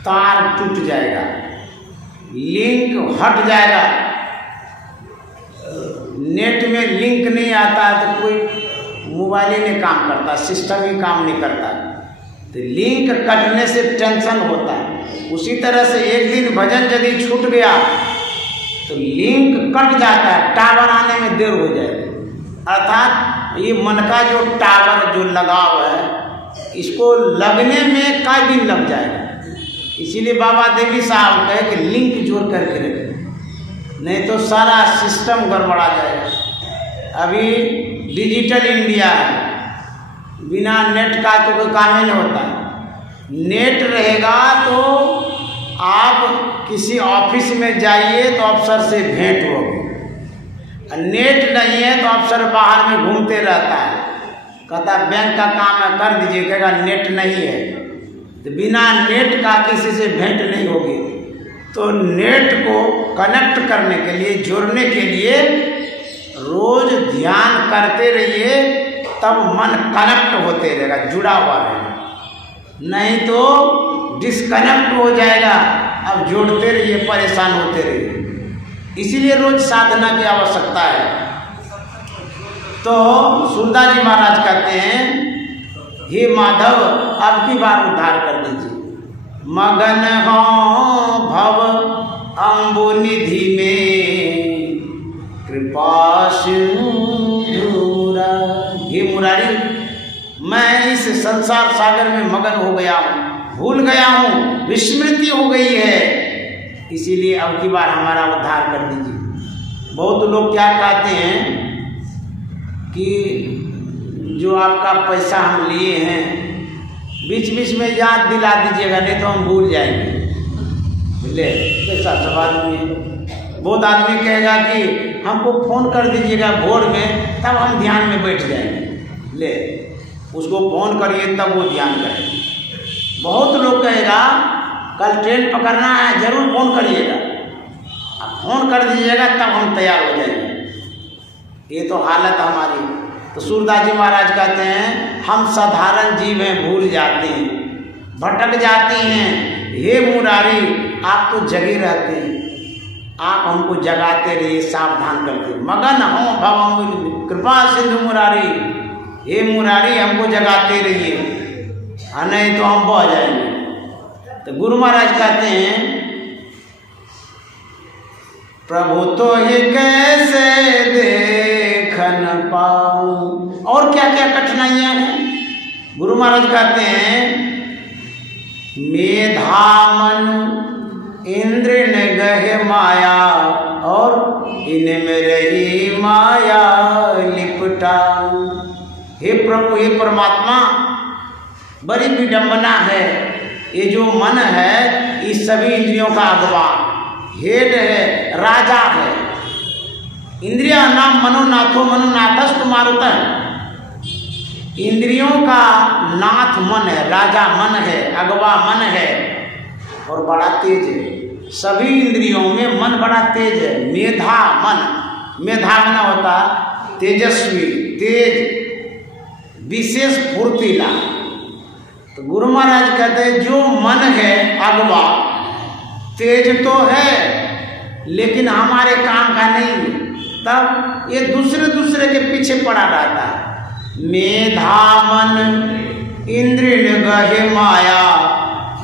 तार टूट जाएगा, लिंक हट जाएगा। नेट में लिंक नहीं आता तो कोई मोबाइल ही नहीं काम करता, सिस्टम ही काम नहीं करता। तो लिंक कटने से टेंशन होता है। उसी तरह से एक दिन भजन यदि छूट गया तो लिंक कट जाता है, टावर आने में देर हो जाएगी। अर्थात ये मन का जो टावर जो लगाव है, इसको लगने में कई दिन लग जाएगा। इसीलिए बाबा देवी साहब कहे कि लिंक जोड़ करके रखें, नहीं तो सारा सिस्टम गड़बड़ा जाएगा। अभी डिजिटल इंडिया है, बिना नेट का तो कोई काम ही नहीं होता। नेट रहेगा तो आप किसी ऑफिस में जाइए तो अफसर से भेंट होगी, नेट नहीं है तो अफसर बाहर में घूमते रहता है, कहता बैंक का काम है कर दीजिए, कहेगा नेट नहीं है। तो बिना नेट का किसी से भेंट नहीं होगी। तो नेट को कनेक्ट करने के लिए, जोड़ने के लिए रोज ध्यान करते रहिए, तब मन कनेक्ट होते रहेगा, जुड़ा हुआ रहेगा। नहीं तो डिस्कनेक्ट हो जाएगा। अब जोड़ते रहिए, परेशान होते रहिए। इसीलिए रोज साधना की आवश्यकता है। तो सुंदर जी महाराज कहते हैं, हे माधव अब की बार उद्धार कर दीजिए। मगन हो भव अम्बु निधि में कृपा सिंधुरा। हे मुरारी, मैं इस संसार सागर में मगन हो गया हूँ, भूल गया हूँ, विस्मृति हो गई है, इसीलिए अब की बार हमारा उद्धार कर दीजिए। बहुत लोग क्या कहते हैं कि जो आपका पैसा हम लिए हैं बीच बीच में याद दिला दीजिएगा, नहीं तो हम भूल जाएंगे। बोले कैसा सब आदमी है। बहुत आदमी कहेगा कि हमको फ़ोन कर दीजिएगा भोर में, तब हम ध्यान में बैठ जाएंगे। ले उसको फ़ोन करिए तब वो ध्यान करेंगे। बहुत लोग कहेगा कल ट्रेन पकड़ना है, जरूर फ़ोन करिएगा। आप फोन कर दीजिएगा तब हम तैयार हो जाएंगे। ये तो हालत हमारी। तो सूरदास जी महाराज कहते हैं हम साधारण जीव हैं, भूल जाते हैं, भटक जाती हैं। हे मुरारी आप तो जगे रहते हैं, आप हमको जगाते रहिए, सावधान करते। मगन हो भव कृपा सिंधु मुरारी, हे मुरारी हमको जगाते रहिए, नहीं तो हम बह जाएंगे। तो गुरु महाराज कहते हैं प्रभु तो ही कैसे देख न पाऊं। और क्या क्या कठिनाइयां हैं। गुरु महाराज कहते हैं मेधामन इंद्र ने गहे माया और इनमें रही माया लिपटाऊं। हे प्रभु, हे परमात्मा, बड़ी विडंबना है। ये जो मन है इस सभी इंद्रियों का अगवा, हेड है, राजा है। इंद्रिया नाम मनोनाथो मनोनाथस्तु मारुतः। इंद्रियों का नाथ मन है, राजा मन है, अगवा मन है और बड़ा तेज है। सभी इंद्रियों में मन बड़ा तेज है। मेधा मन, मेधा मन होता तेजस्वी, तेज, विशेष फुर्तीला। तो गुरु महाराज कहते हैं जो मन है अगवा, तेज तो है लेकिन हमारे काम का नहीं, तब ये दूसरे के पीछे पड़ा रहता है। मेधा मन इंद्र गहे माया,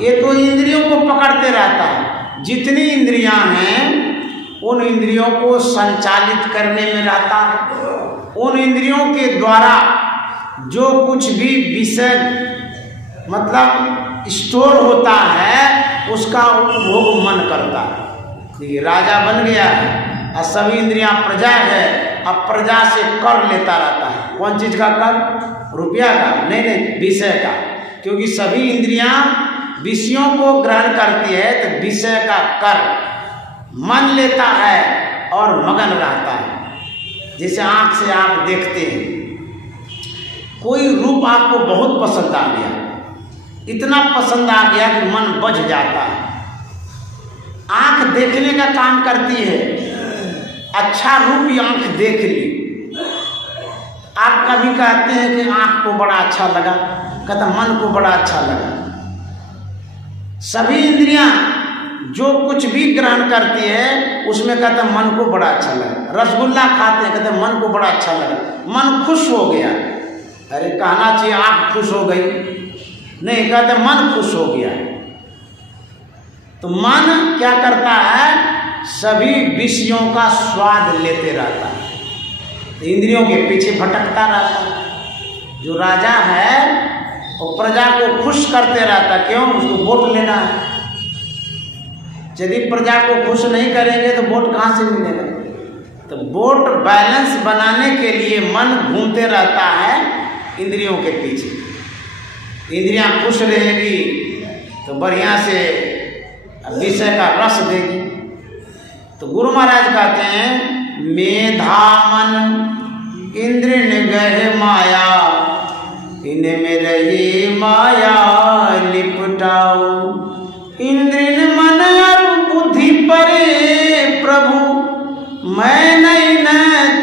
ये तो इंद्रियों को पकड़ते रहता है। जितनी इंद्रियां हैं उन इंद्रियों को संचालित करने में रहता है। उन इंद्रियों के द्वारा जो कुछ भी विषय मतलब स्टोर होता है उसका उपभोग मन करता है। ये राजा बन गया है और सभी इंद्रियां प्रजा है, अब प्रजा से कर लेता रहता है। कौन चीज का कर? रुपया का नहीं, विषय का। क्योंकि सभी इंद्रियां विषयों को ग्रहण करती है तो विषय का कर मन लेता है और मगन रहता है। जैसे आंख से आप देखते हैं, कोई रूप आपको बहुत पसंद आ गया, इतना पसंद आ गया कि मन बझ जाता है। आंख देखने का काम करती है, अच्छा रूप आंख देख ली। आप कभी कहते हैं कि आंख को बड़ा अच्छा लगा, कहता मन को बड़ा अच्छा लगा। सभी इंद्रियां जो कुछ भी ग्रहण करती है उसमें कहते मन को बड़ा अच्छा लगा। रसगुल्ला खाते हैं, कहते मन को बड़ा अच्छा लगा, मन खुश हो गया। अरे कहना चाहिए आंख खुश हो गई, नहीं, कहते मन खुश हो गया। तो मन क्या करता है? सभी विषयों का स्वाद लेते रहता है, इंद्रियों के पीछे भटकता रहता है। जो राजा है वो प्रजा को खुश करते रहता है। क्यों? उसको वोट लेना है। यदि प्रजा को खुश नहीं करेंगे तो वोट कहाँ से मिलेगा? तो वोट बैलेंस बनाने के लिए मन घूमते रहता है इंद्रियों के पीछे। इंद्रियां खुश रहेगी तो बढ़िया से विषय का रस देगी। तो गुरु महाराज कहते हैं मेधा मन इंद्र गहे माया, इनमें रही माया लिपटाओ। इंद्र मन और बुद्धि परे प्रभु, मैं नहीं न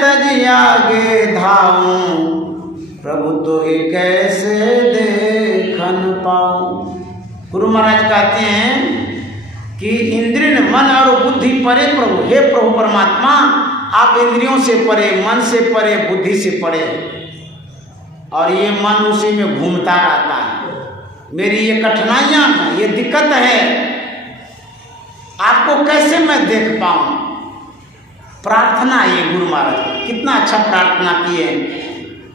तज आगे धाऊं। प्रभु तो ही कैसे देखन पाऊं। गुरु महाराज कहते हैं कि इंद्रिय मन और बुद्धि परे प्रभु, हे प्रभु परमात्मा, आप इंद्रियों से परे, मन से परे, बुद्धि से परे, और ये मन उसी में घूमता रहता है। मेरी ये कठिनाइयां हैं, ये दिक्कत है, आपको कैसे मैं देख पाऊं। प्रार्थना ये गुरु महाराज कितना अच्छा प्रार्थना किए।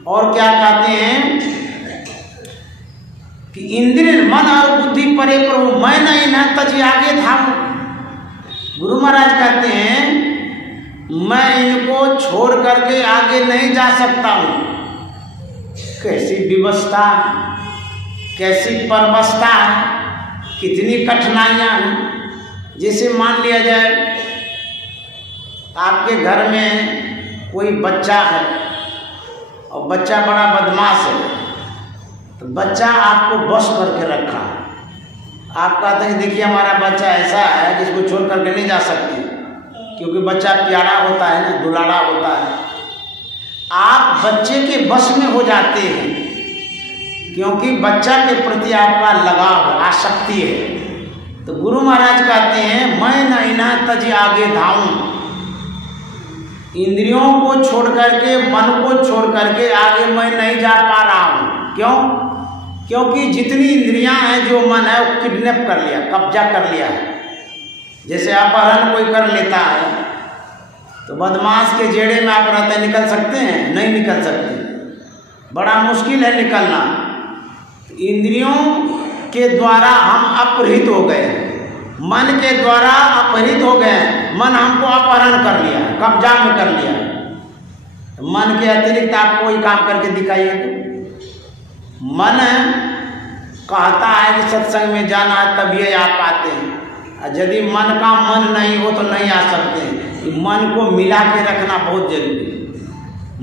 और क्या कहते हैं कि इंद्रिय मन और बुद्धि परे प्रभु, मैं नहीं न तज आगे धाऊं। गुरु महाराज कहते हैं मैं इनको छोड़ करके आगे नहीं जा सकता हूं। कैसी विवशता, कैसी परवस्था, कितनी कठिनाइयां हैं। जैसे मान लिया जाए आपके घर में कोई बच्चा है और बच्चा बड़ा बदमाश है, तो बच्चा आपको बस करके रखा है। आप कहते हैं देखिए हमारा बच्चा ऐसा है जिसको छोड़ करके नहीं जा सकती, क्योंकि बच्चा प्यारा होता है ना, दुलारा होता है। आप बच्चे के बस में हो जाते हैं क्योंकि बच्चा के प्रति आपका लगाव, आसक्ति है। तो गुरु महाराज कहते हैं मैं न इन्हें तज आगे धाऊं, इंद्रियों को छोड़ करके, मन को छोड़ करके आगे मैं नहीं जा पा रहा हूं। क्यों? क्योंकि जितनी इंद्रियां हैं, जो मन है वो किडनैप कर लिया, कब्जा कर लिया है। जैसे अपहरण कोई कर लेता है तो बदमाश के जेड़े में आप रहते निकल सकते हैं? नहीं निकल सकते, बड़ा मुश्किल है निकलना। इंद्रियों के द्वारा हम अपहृत हो गए, मन के द्वारा अपहृत हो गए। मन हमको अपहरण कर लिया, कब्जा में कर लिया। मन के अतिरिक्त आप कोई काम करके दिखाइए तो। मन कहता है कि सत्संग में जाना है तभी आप आते हैं, यदि मन का मन नहीं हो तो नहीं आ सकते। मन को मिला के रखना बहुत जरूरी है,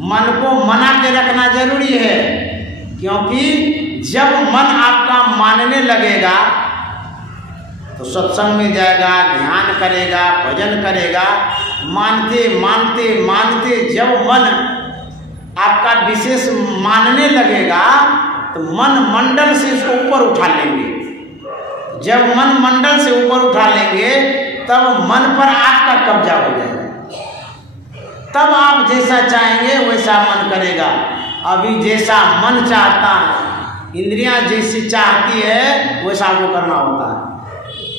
मन को मना के रखना जरूरी है। क्योंकि जब मन आपका मानने लगेगा तो सत्संग में जाएगा, ध्यान करेगा, भजन करेगा। मानते मानते मानते जब मन आपका विशेष मानने लगेगा तो मन मंडल से इसको ऊपर उठा लेंगे। जब मन मंडल से ऊपर उठा लेंगे तब मन पर आपका कब्जा हो जाएगा। तब आप जैसा चाहेंगे वैसा मन करेगा। अभी जैसा मन चाहता है, इंद्रियां जैसी चाहती है वैसा आपको करना होता है।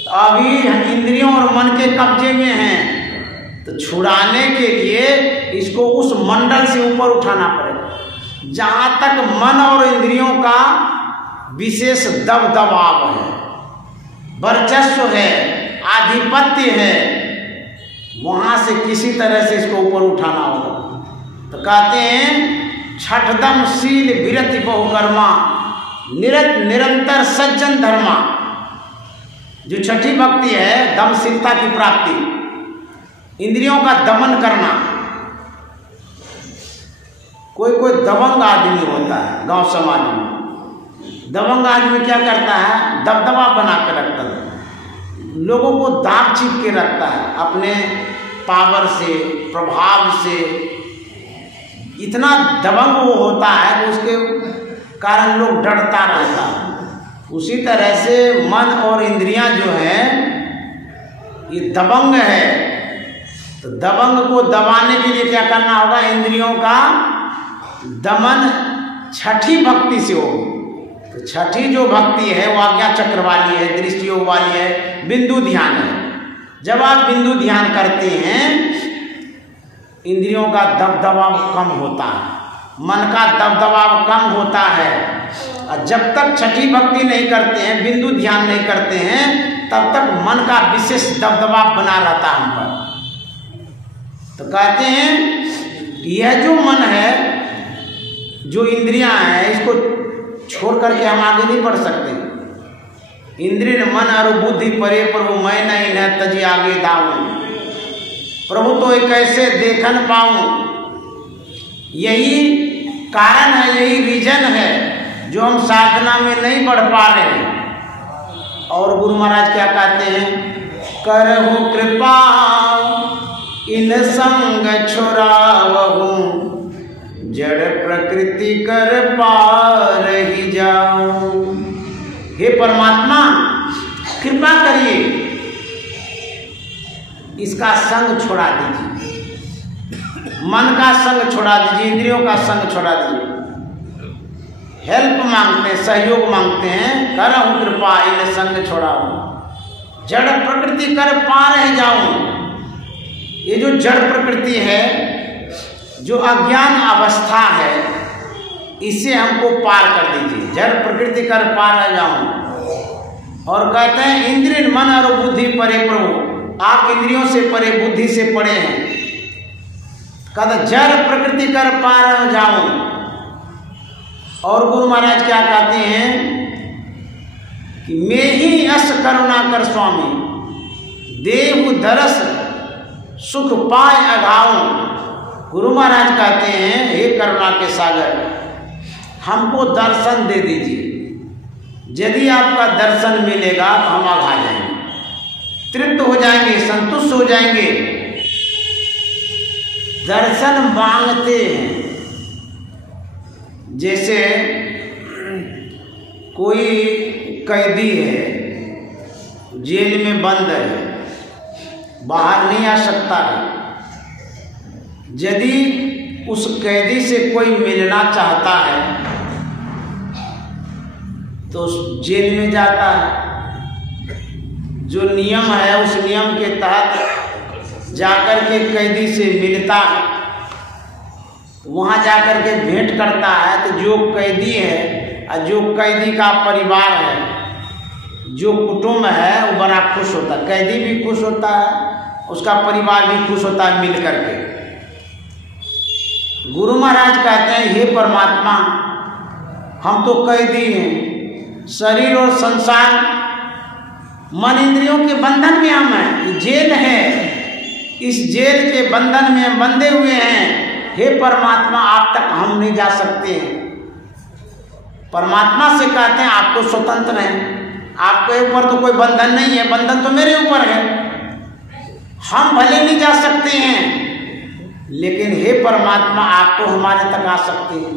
तो अभी हम इंद्रियों और मन के कब्जे में हैं, तो छुड़ाने के लिए इसको उस मंडल से ऊपर उठाना पड़ेगा जहां तक मन और इंद्रियों का विशेष दबदबाव है, वर्चस्व है, आधिपत्य है, वहां से किसी तरह से इसको ऊपर उठाना होगा। तो कहते हैं छठदम शील विरति बहुकर्मा, निरंतर सज्जन धर्मा। जो छठी भक्ति है, दमशीलता की प्राप्ति, इंद्रियों का दमन करना। कोई कोई दबंग आदमी होता है गांव समाज में। दबंग आदमी क्या करता है? दबदबा बना कर रखता है, लोगों को दाब चीप के रखता है अपने पावर से, प्रभाव से। इतना दबंग वो होता है कि उसके कारण लोग डरता रहता है। उसी तरह से मन और इंद्रियां जो हैं ये दबंग है। तो दबंग को दबाने के लिए क्या करना होगा? इंद्रियों का दमन छठी भक्ति से होगी। तो छठी जो भक्ति है वो आज्ञा चक्र वाली है, दृष्टि योग वाली है, बिंदु ध्यान है। जब आप बिंदु ध्यान करते हैं, इंद्रियों का दबदबाव कम होता है, मन का दबदबाव कम होता है। और जब तक छठी भक्ति नहीं करते हैं, बिंदु ध्यान नहीं करते हैं, तब तक मन का विशेष दबदबाव बना रहता है हम पर। तो कहते हैं यह जो मन है, जो इंद्रियां हैं, इसको छोड़ करके हम आगे नहीं बढ़ सकते। इंद्रिय मन और बुद्धि परे प्रभु मैं नहीं न तजी आगे दाऊं, प्रभु तो एक कैसे देखन पाऊं। यही कारण है, यही रीजन है जो हम साधना में नहीं बढ़ पा रहे हैं। और गुरु महाराज क्या कहते हैं? करहु कृपा इन संग छोड़ावहु, जड़ प्रकृति कर पार ही जाऊं। हे परमात्मा कृपा करिए, इसका संग छोड़ा दीजिए, मन का संग छोड़ा दीजिए, इंद्रियों का संग छोड़ा दीजिए। हेल्प मांगते हैं, सहयोग मांगते हैं। करहु कृपा इन संग छोड़ाओ, जड़ प्रकृति कर पार ही जाऊं। ये जो जड़ प्रकृति है, जो अज्ञान अवस्था है, इसे हमको पार कर दीजिए, जड़ प्रकृति कर पार रह जाऊं। और कहते हैं इंद्रिय मन और बुद्धि परे प्रभु, आप इंद्रियों से परे, बुद्धि से परे हैं। कहते जड़ प्रकृति कर पार रह जाऊं। और गुरु महाराज क्या कहते हैं कि मैं ही अस करुणा कर स्वामी, देव दरस सुख पाए अघाऊं। गुरु महाराज कहते हैं हे करुणा के सागर, हमको दर्शन दे दीजिए। यदि आपका दर्शन मिलेगा तो हम आघा जाएंगे, तृप्त हो जाएंगे, संतुष्ट हो जाएंगे। दर्शन मांगते हैं। जैसे कोई कैदी है, जेल में बंद है, बाहर नहीं आ सकता है। यदि उस कैदी से कोई मिलना चाहता है तो जेल में जाता है, जो नियम है उस नियम के तहत जाकर के कैदी से मिलता है, वहाँ जाकर के भेंट करता है। तो जो कैदी है और जो कैदी का परिवार है, जो कुटुंब है, वो बड़ा खुश होता है। कैदी भी खुश होता है, उसका परिवार भी खुश होता है मिल करके। गुरु महाराज कहते हैं, हे परमात्मा, हम तो कैदी हैं, शरीर और संसार मन इंद्रियों के बंधन में हम हैं, जेल है, इस जेल के बंधन में बंधे हुए हैं। हे परमात्मा, आप तक हम नहीं जा सकते। परमात्मा से कहते हैं, आप तो स्वतंत्र हैं, आपके ऊपर तो कोई बंधन नहीं है, बंधन तो मेरे ऊपर है। हम भले नहीं जा सकते हैं, लेकिन हे परमात्मा, आप तो हमारे तक आ सकते हैं,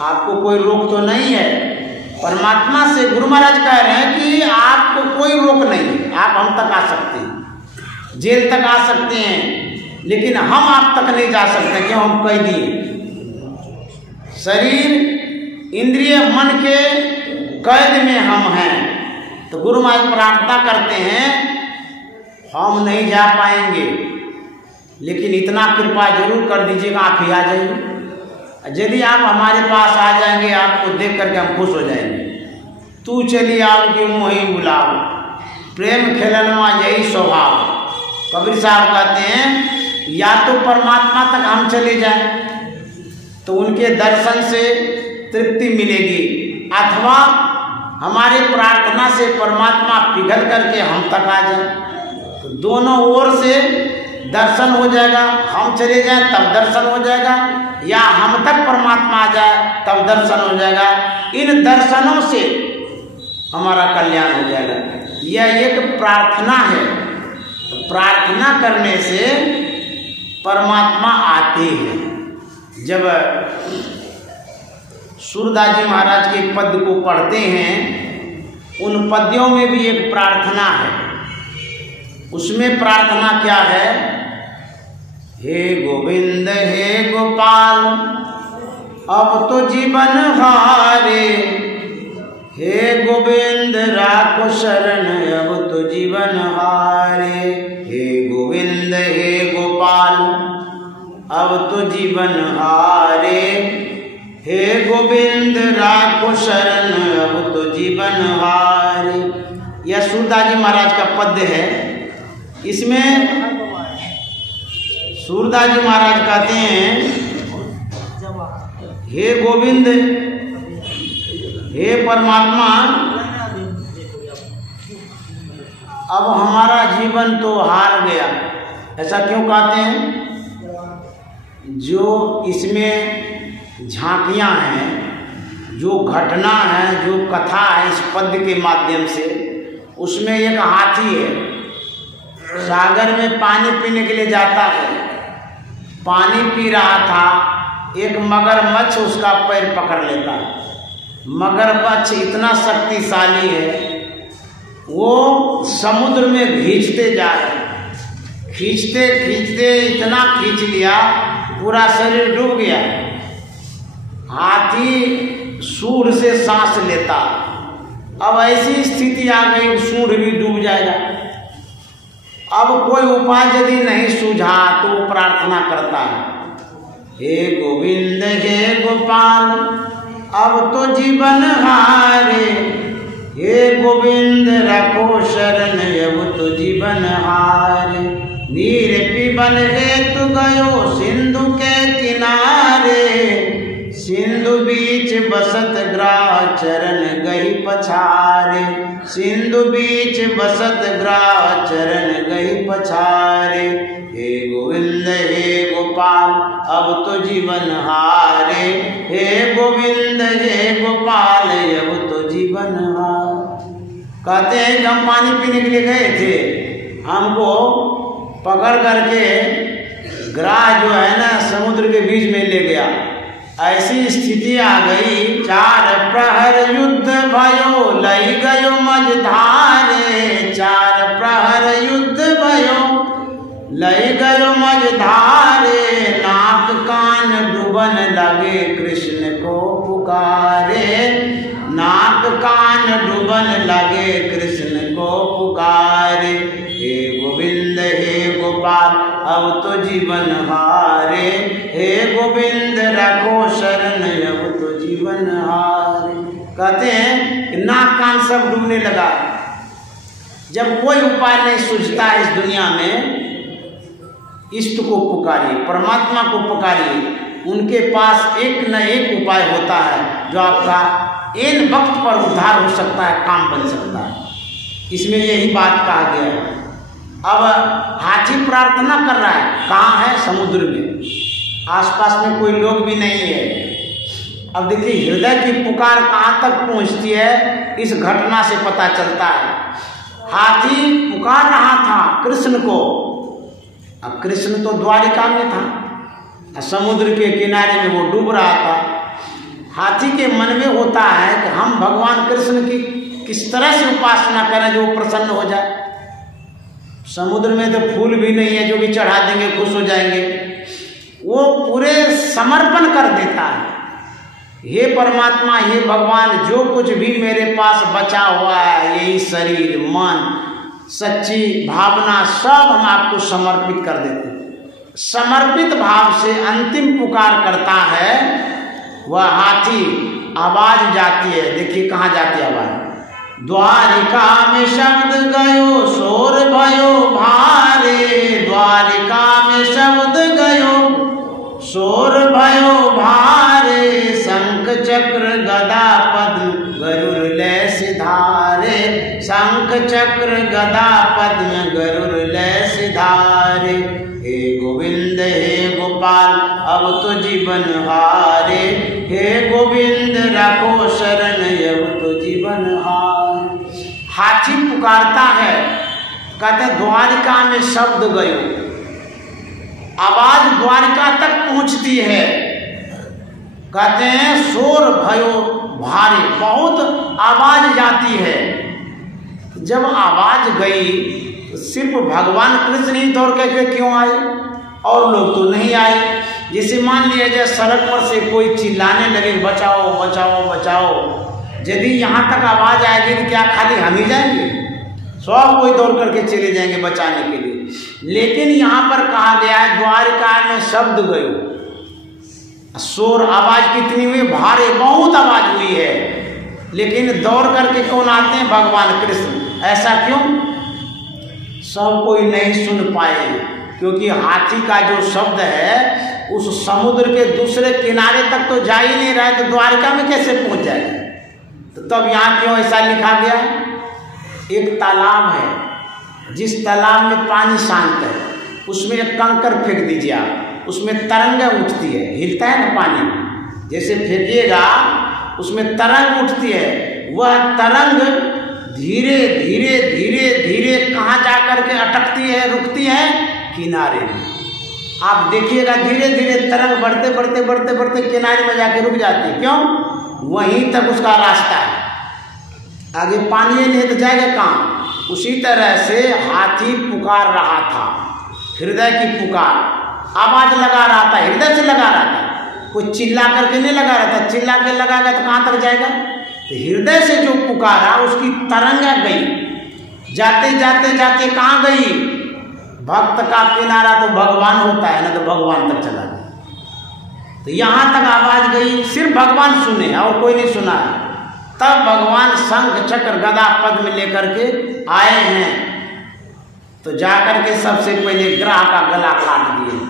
आपको कोई रोक तो नहीं है। परमात्मा से गुरु महाराज कह रहे हैं कि आपको कोई रोक नहीं, आप हम तक आ सकते हैं, जेल तक आ सकते हैं, लेकिन हम आप तक नहीं जा सकते, क्यों? हम कैदी हैं, शरीर इंद्रिय मन के कैद में हम हैं। तो गुरु महाराज प्रार्थना करते हैं, हम नहीं जा पाएंगे, लेकिन इतना कृपा जरूर कर दीजिएगा, आप ही आ जाइए। यदि आप हमारे पास आ जाएंगे, आपको देख करके हम खुश हो जाएंगे। तू चली आओ कि मोही बुलाओ, प्रेम खेलनवा यही स्वभाव। कबीर साहब कहते हैं, या तो परमात्मा तक हम चले जाएं तो उनके दर्शन से तृप्ति मिलेगी, अथवा हमारे प्रार्थना से परमात्मा पिघल करके हम तक आ जाए। तो दोनों ओर से दर्शन हो जाएगा, हम चले जाएं तब दर्शन हो जाएगा, या हम तक परमात्मा आ जाए तब दर्शन हो जाएगा। इन दर्शनों से हमारा कल्याण हो जाएगा। यह एक प्रार्थना है, प्रार्थना करने से परमात्मा आते हैं। जब सूरदास जी महाराज के पद को पढ़ते हैं, उन पद्यों में भी एक प्रार्थना है। उसमें प्रार्थना क्या है? हे गोविंद हे गोपाल, अब तो जीवन हारे, हे गोविंद राखो शरण, अब तो जीवन हारे। हे गोविंद हे गोपाल, अब तो जीवन हारे, हे गोविंद राखो शरण, अब तो जीवन हारे। यह सूरदास जी महाराज का पद्य है। इसमें सूरदास जी महाराज कहते हैं, हे गोविंद, हे परमात्मा, अब हमारा जीवन तो हार गया। ऐसा क्यों कहते हैं? जो इसमें झांकियां हैं, जो घटना है, जो कथा है इस पद्य के माध्यम से, उसमें एक हाथी है, सागर में पानी पीने के लिए जाता है, पानी पी रहा था, एक मगरमच्छ उसका पैर पकड़ लेता है। मगरमच्छ इतना शक्तिशाली है, वो समुद्र में खींचते जा रहे, खींचते खींचते इतना खींच लिया, पूरा शरीर डूब गया। हाथी सूंड से सांस लेता, अब ऐसी स्थिति आ गई, सूंड भी डूब जाएगा। अब कोई उपाय यदि नहीं सूझा तो वो प्रार्थना करता है, हे गोविंद हे गोपाल, अब तो जीवन हारे, हे गोविंद रखो शरण, अब तो जीवन हारे। नीर पिबन हेतु गयो सिंधु के किनारे, सिंधु बीच बसत ग्राह चरण गही पछारे, सिंधु बीच बसत ग्राह चरण गही पछारे। हे गोविंद हे गोपाल, अब तो जीवन हारे, हे गोविंद हे गोपाल, अब तो जीवन हारे। कहते हैं कि हम पानी पीने के लिए गए थे, हमको पकड़ करके ग्राह जो है ना समुद्र के बीच में ले गया। ऐसी स्थिति आ गई, 4 प्रहर युद्ध भयो लई गयो मझधारे। 4 प्रहर युद्ध भयो लई गयो मझधारे। नाक कान डूबन लगे कृष्ण को पुकारे। नाक कान डूबन लगे कृष्ण को पुकारे। हे गोविंद हे गोपाल अब तो जीवन हारे। हे गोविंद रखो शरण अब तो जीवन हारे। कहते हैं कि नाक कान सब डूबने लगा। जब कोई उपाय नहीं सूझता है इस दुनिया में, इष्ट को पुकारिए, परमात्मा को पुकारिए। उनके पास एक न एक उपाय होता है जो आपका इन वक्त पर उद्धार हो सकता है, काम बन सकता है। इसमें यही बात कहा गया है। अब हाथी प्रार्थना कर रहा है, कहाँ है? समुद्र में, आसपास में कोई लोग भी नहीं है। अब देखिए हृदय की पुकार कहाँ तक पहुँचती है, इस घटना से पता चलता है। हाथी पुकार रहा था कृष्ण को। अब कृष्ण तो द्वारिका में था, समुद्र के किनारे में वो डूब रहा था। हाथी के मन में होता है कि हम भगवान कृष्ण की किस तरह से उपासना करें जो प्रसन्न हो जाए। समुद्र में तो फूल भी नहीं है जो भी चढ़ा देंगे खुश हो जाएंगे। वो पूरे समर्पण कर देता है, हे परमात्मा, हे भगवान, जो कुछ भी मेरे पास बचा हुआ है, यही शरीर मन सच्ची भावना सब हम आपको समर्पित कर देते हैं। समर्पित भाव से अंतिम पुकार करता है वह हाथी। आवाज जाती है, देखिए कहाँ जाती है आवाज। द्वारिका में शब्द गयो शोर भयो भारे। द्वारिका में शब्द गयो शोर भयो भारे। शंख चक्र गदा पद्म गरुड़ लय सिधारे। शंख चक्र गदा पद्म गरुड़ लय सिधारे। हे गोविंद हे गोपाल अब तो जीवन हारे। हे गोविंद रखो शरण अब तो जीवन हारे। हाथी पुकारता है, कहते द्वारिका में शब्द गयो, आवाज द्वारिका तक पहुंचती है। कहते हैं शोर भयो भारी, बहुत आवाज जाती है। जब आवाज गई तो सिर्फ भगवान कृष्ण ही दौड़ के क्यों आए, और लोग तो नहीं आए। जैसे मान लिया जाए सड़क पर से कोई चिल्लाने लगे बचाओ बचाओ बचाओ, यदि यहाँ तक आवाज आएगी तो क्या खाली हम ही जाएंगे? सब कोई दौड़ करके चले जाएंगे बचाने के लिए। लेकिन यहाँ पर कहा गया है द्वारिका में शब्द गयो। शोर आवाज कितनी हुई? भारे, बहुत आवाज हुई है। लेकिन दौड़ करके कौन आते हैं? भगवान कृष्ण। ऐसा क्यों? सब कोई नहीं सुन पाए, क्योंकि हाथी का जो शब्द है उस समुद्र के दूसरे किनारे तक तो जा ही नहीं रहा है, तो द्वारिका में कैसे पहुंच जाएगा? तो तब यहाँ क्यों ऐसा लिखा गया है? एक तालाब है, जिस तालाब में पानी शांत है, उसमें एक कंकर फेंक दीजिए आप, उसमें तरंगें उठती है, हिलता है ना पानी, जैसे फेंकिएगा उसमें तरंग उठती है। वह तरंग धीरे धीरे धीरे धीरे कहाँ जा करके अटकती है, रुकती है? किनारे में। आप देखिएगा धीरे धीरे तरंग बढ़ते बढ़ते बढ़ते बढ़ते किनारे में जाके रुक जाती है। क्यों? वहीं तक उसका रास्ता है, आगे पानी नहीं तो जाएगा कहाँ? उसी तरह से हाथी पुकार रहा था, हृदय की पुकार, आवाज लगा रहा था, हृदय से लगा रहा था, कोई चिल्ला करके नहीं लगा रहा था। चिल्ला के लगाएगा तो कहाँ तक जाएगा? तो हृदय से जो पुकारा उसकी तरंगा गई, जाते जाते जाते कहाँ गई? भक्त का किनारा तो भगवान होता है ना, तो भगवान तक चला गया। तो यहाँ तक आवाज गई, सिर्फ भगवान सुने और कोई नहीं सुना है। तब भगवान शंख चक्र गदा पद्म लेकर के आए हैं, तो जाकर के सबसे पहले ग्राह का गला काट दिए।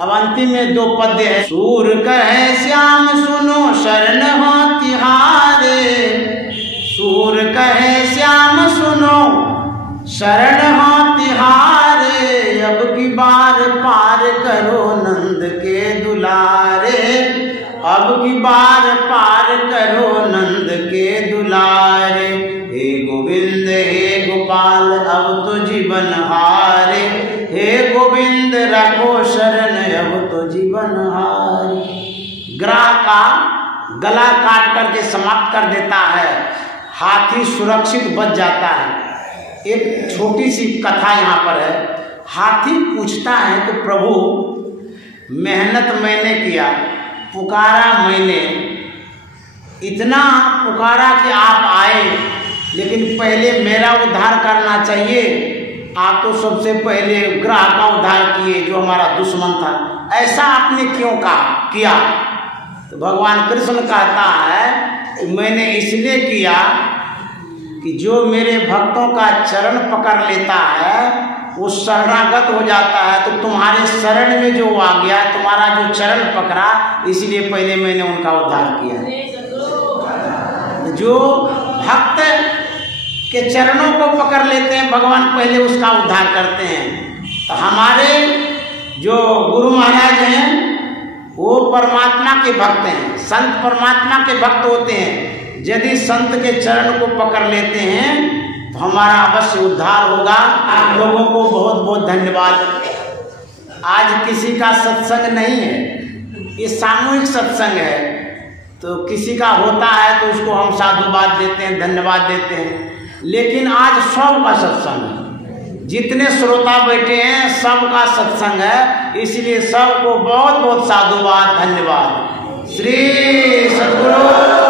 अब अंतिम में 2 पद्य है। सूर कहे श्याम सुनो शरण हो तिहारे। सूर कहे श्याम सुनो शरण हो तिहारे। अब की बार पार करो नंद के दुलारे। अब की बार पार करो नंद के दुलारे। हे गोविंद हे गोपाल अब तो जीवन हारे। हे गोविंद रखो शरण गला काट करके समाप्त कर देता है, हाथी सुरक्षित बच जाता है। एक छोटी सी कथा यहाँ पर है। हाथी पूछता है कि प्रभु, मेहनत मैंने किया, पुकारा मैंने, इतना पुकारा कि आप आए, लेकिन पहले मेरा उद्धार करना चाहिए। आप तो सबसे पहले ग्रह का उद्धार किए जो हमारा दुश्मन था, ऐसा आपने क्यों किया? तो भगवान कृष्ण कहता है मैंने इसलिए किया कि जो मेरे भक्तों का चरण पकड़ लेता है वो शरणागत हो जाता है। तो तुम्हारे शरण में जो आ गया, तुम्हारा जो चरण पकड़ा, इसलिए पहले मैंने उनका उद्धार किया। जो भक्त के चरणों को पकड़ लेते हैं भगवान पहले उसका उद्धार करते हैं। तो हमारे जो गुरु महाराज हैं वो परमात्मा के भक्त हैं, संत परमात्मा के भक्त होते हैं। यदि संत के चरण को पकड़ लेते हैं तो हमारा अवश्य उद्धार होगा। आप लोगों को बहुत बहुत धन्यवाद। आज किसी का सत्संग नहीं है, ये सामूहिक सत्संग है, तो किसी का होता है तो उसको हम साधुवाद देते हैं, धन्यवाद देते हैं। लेकिन आज सबका सत्संग है, जितने श्रोता बैठे हैं सबका सत्संग है, इसलिए सबको बहुत बहुत साधुवाद, धन्यवाद। श्री सद्गुरु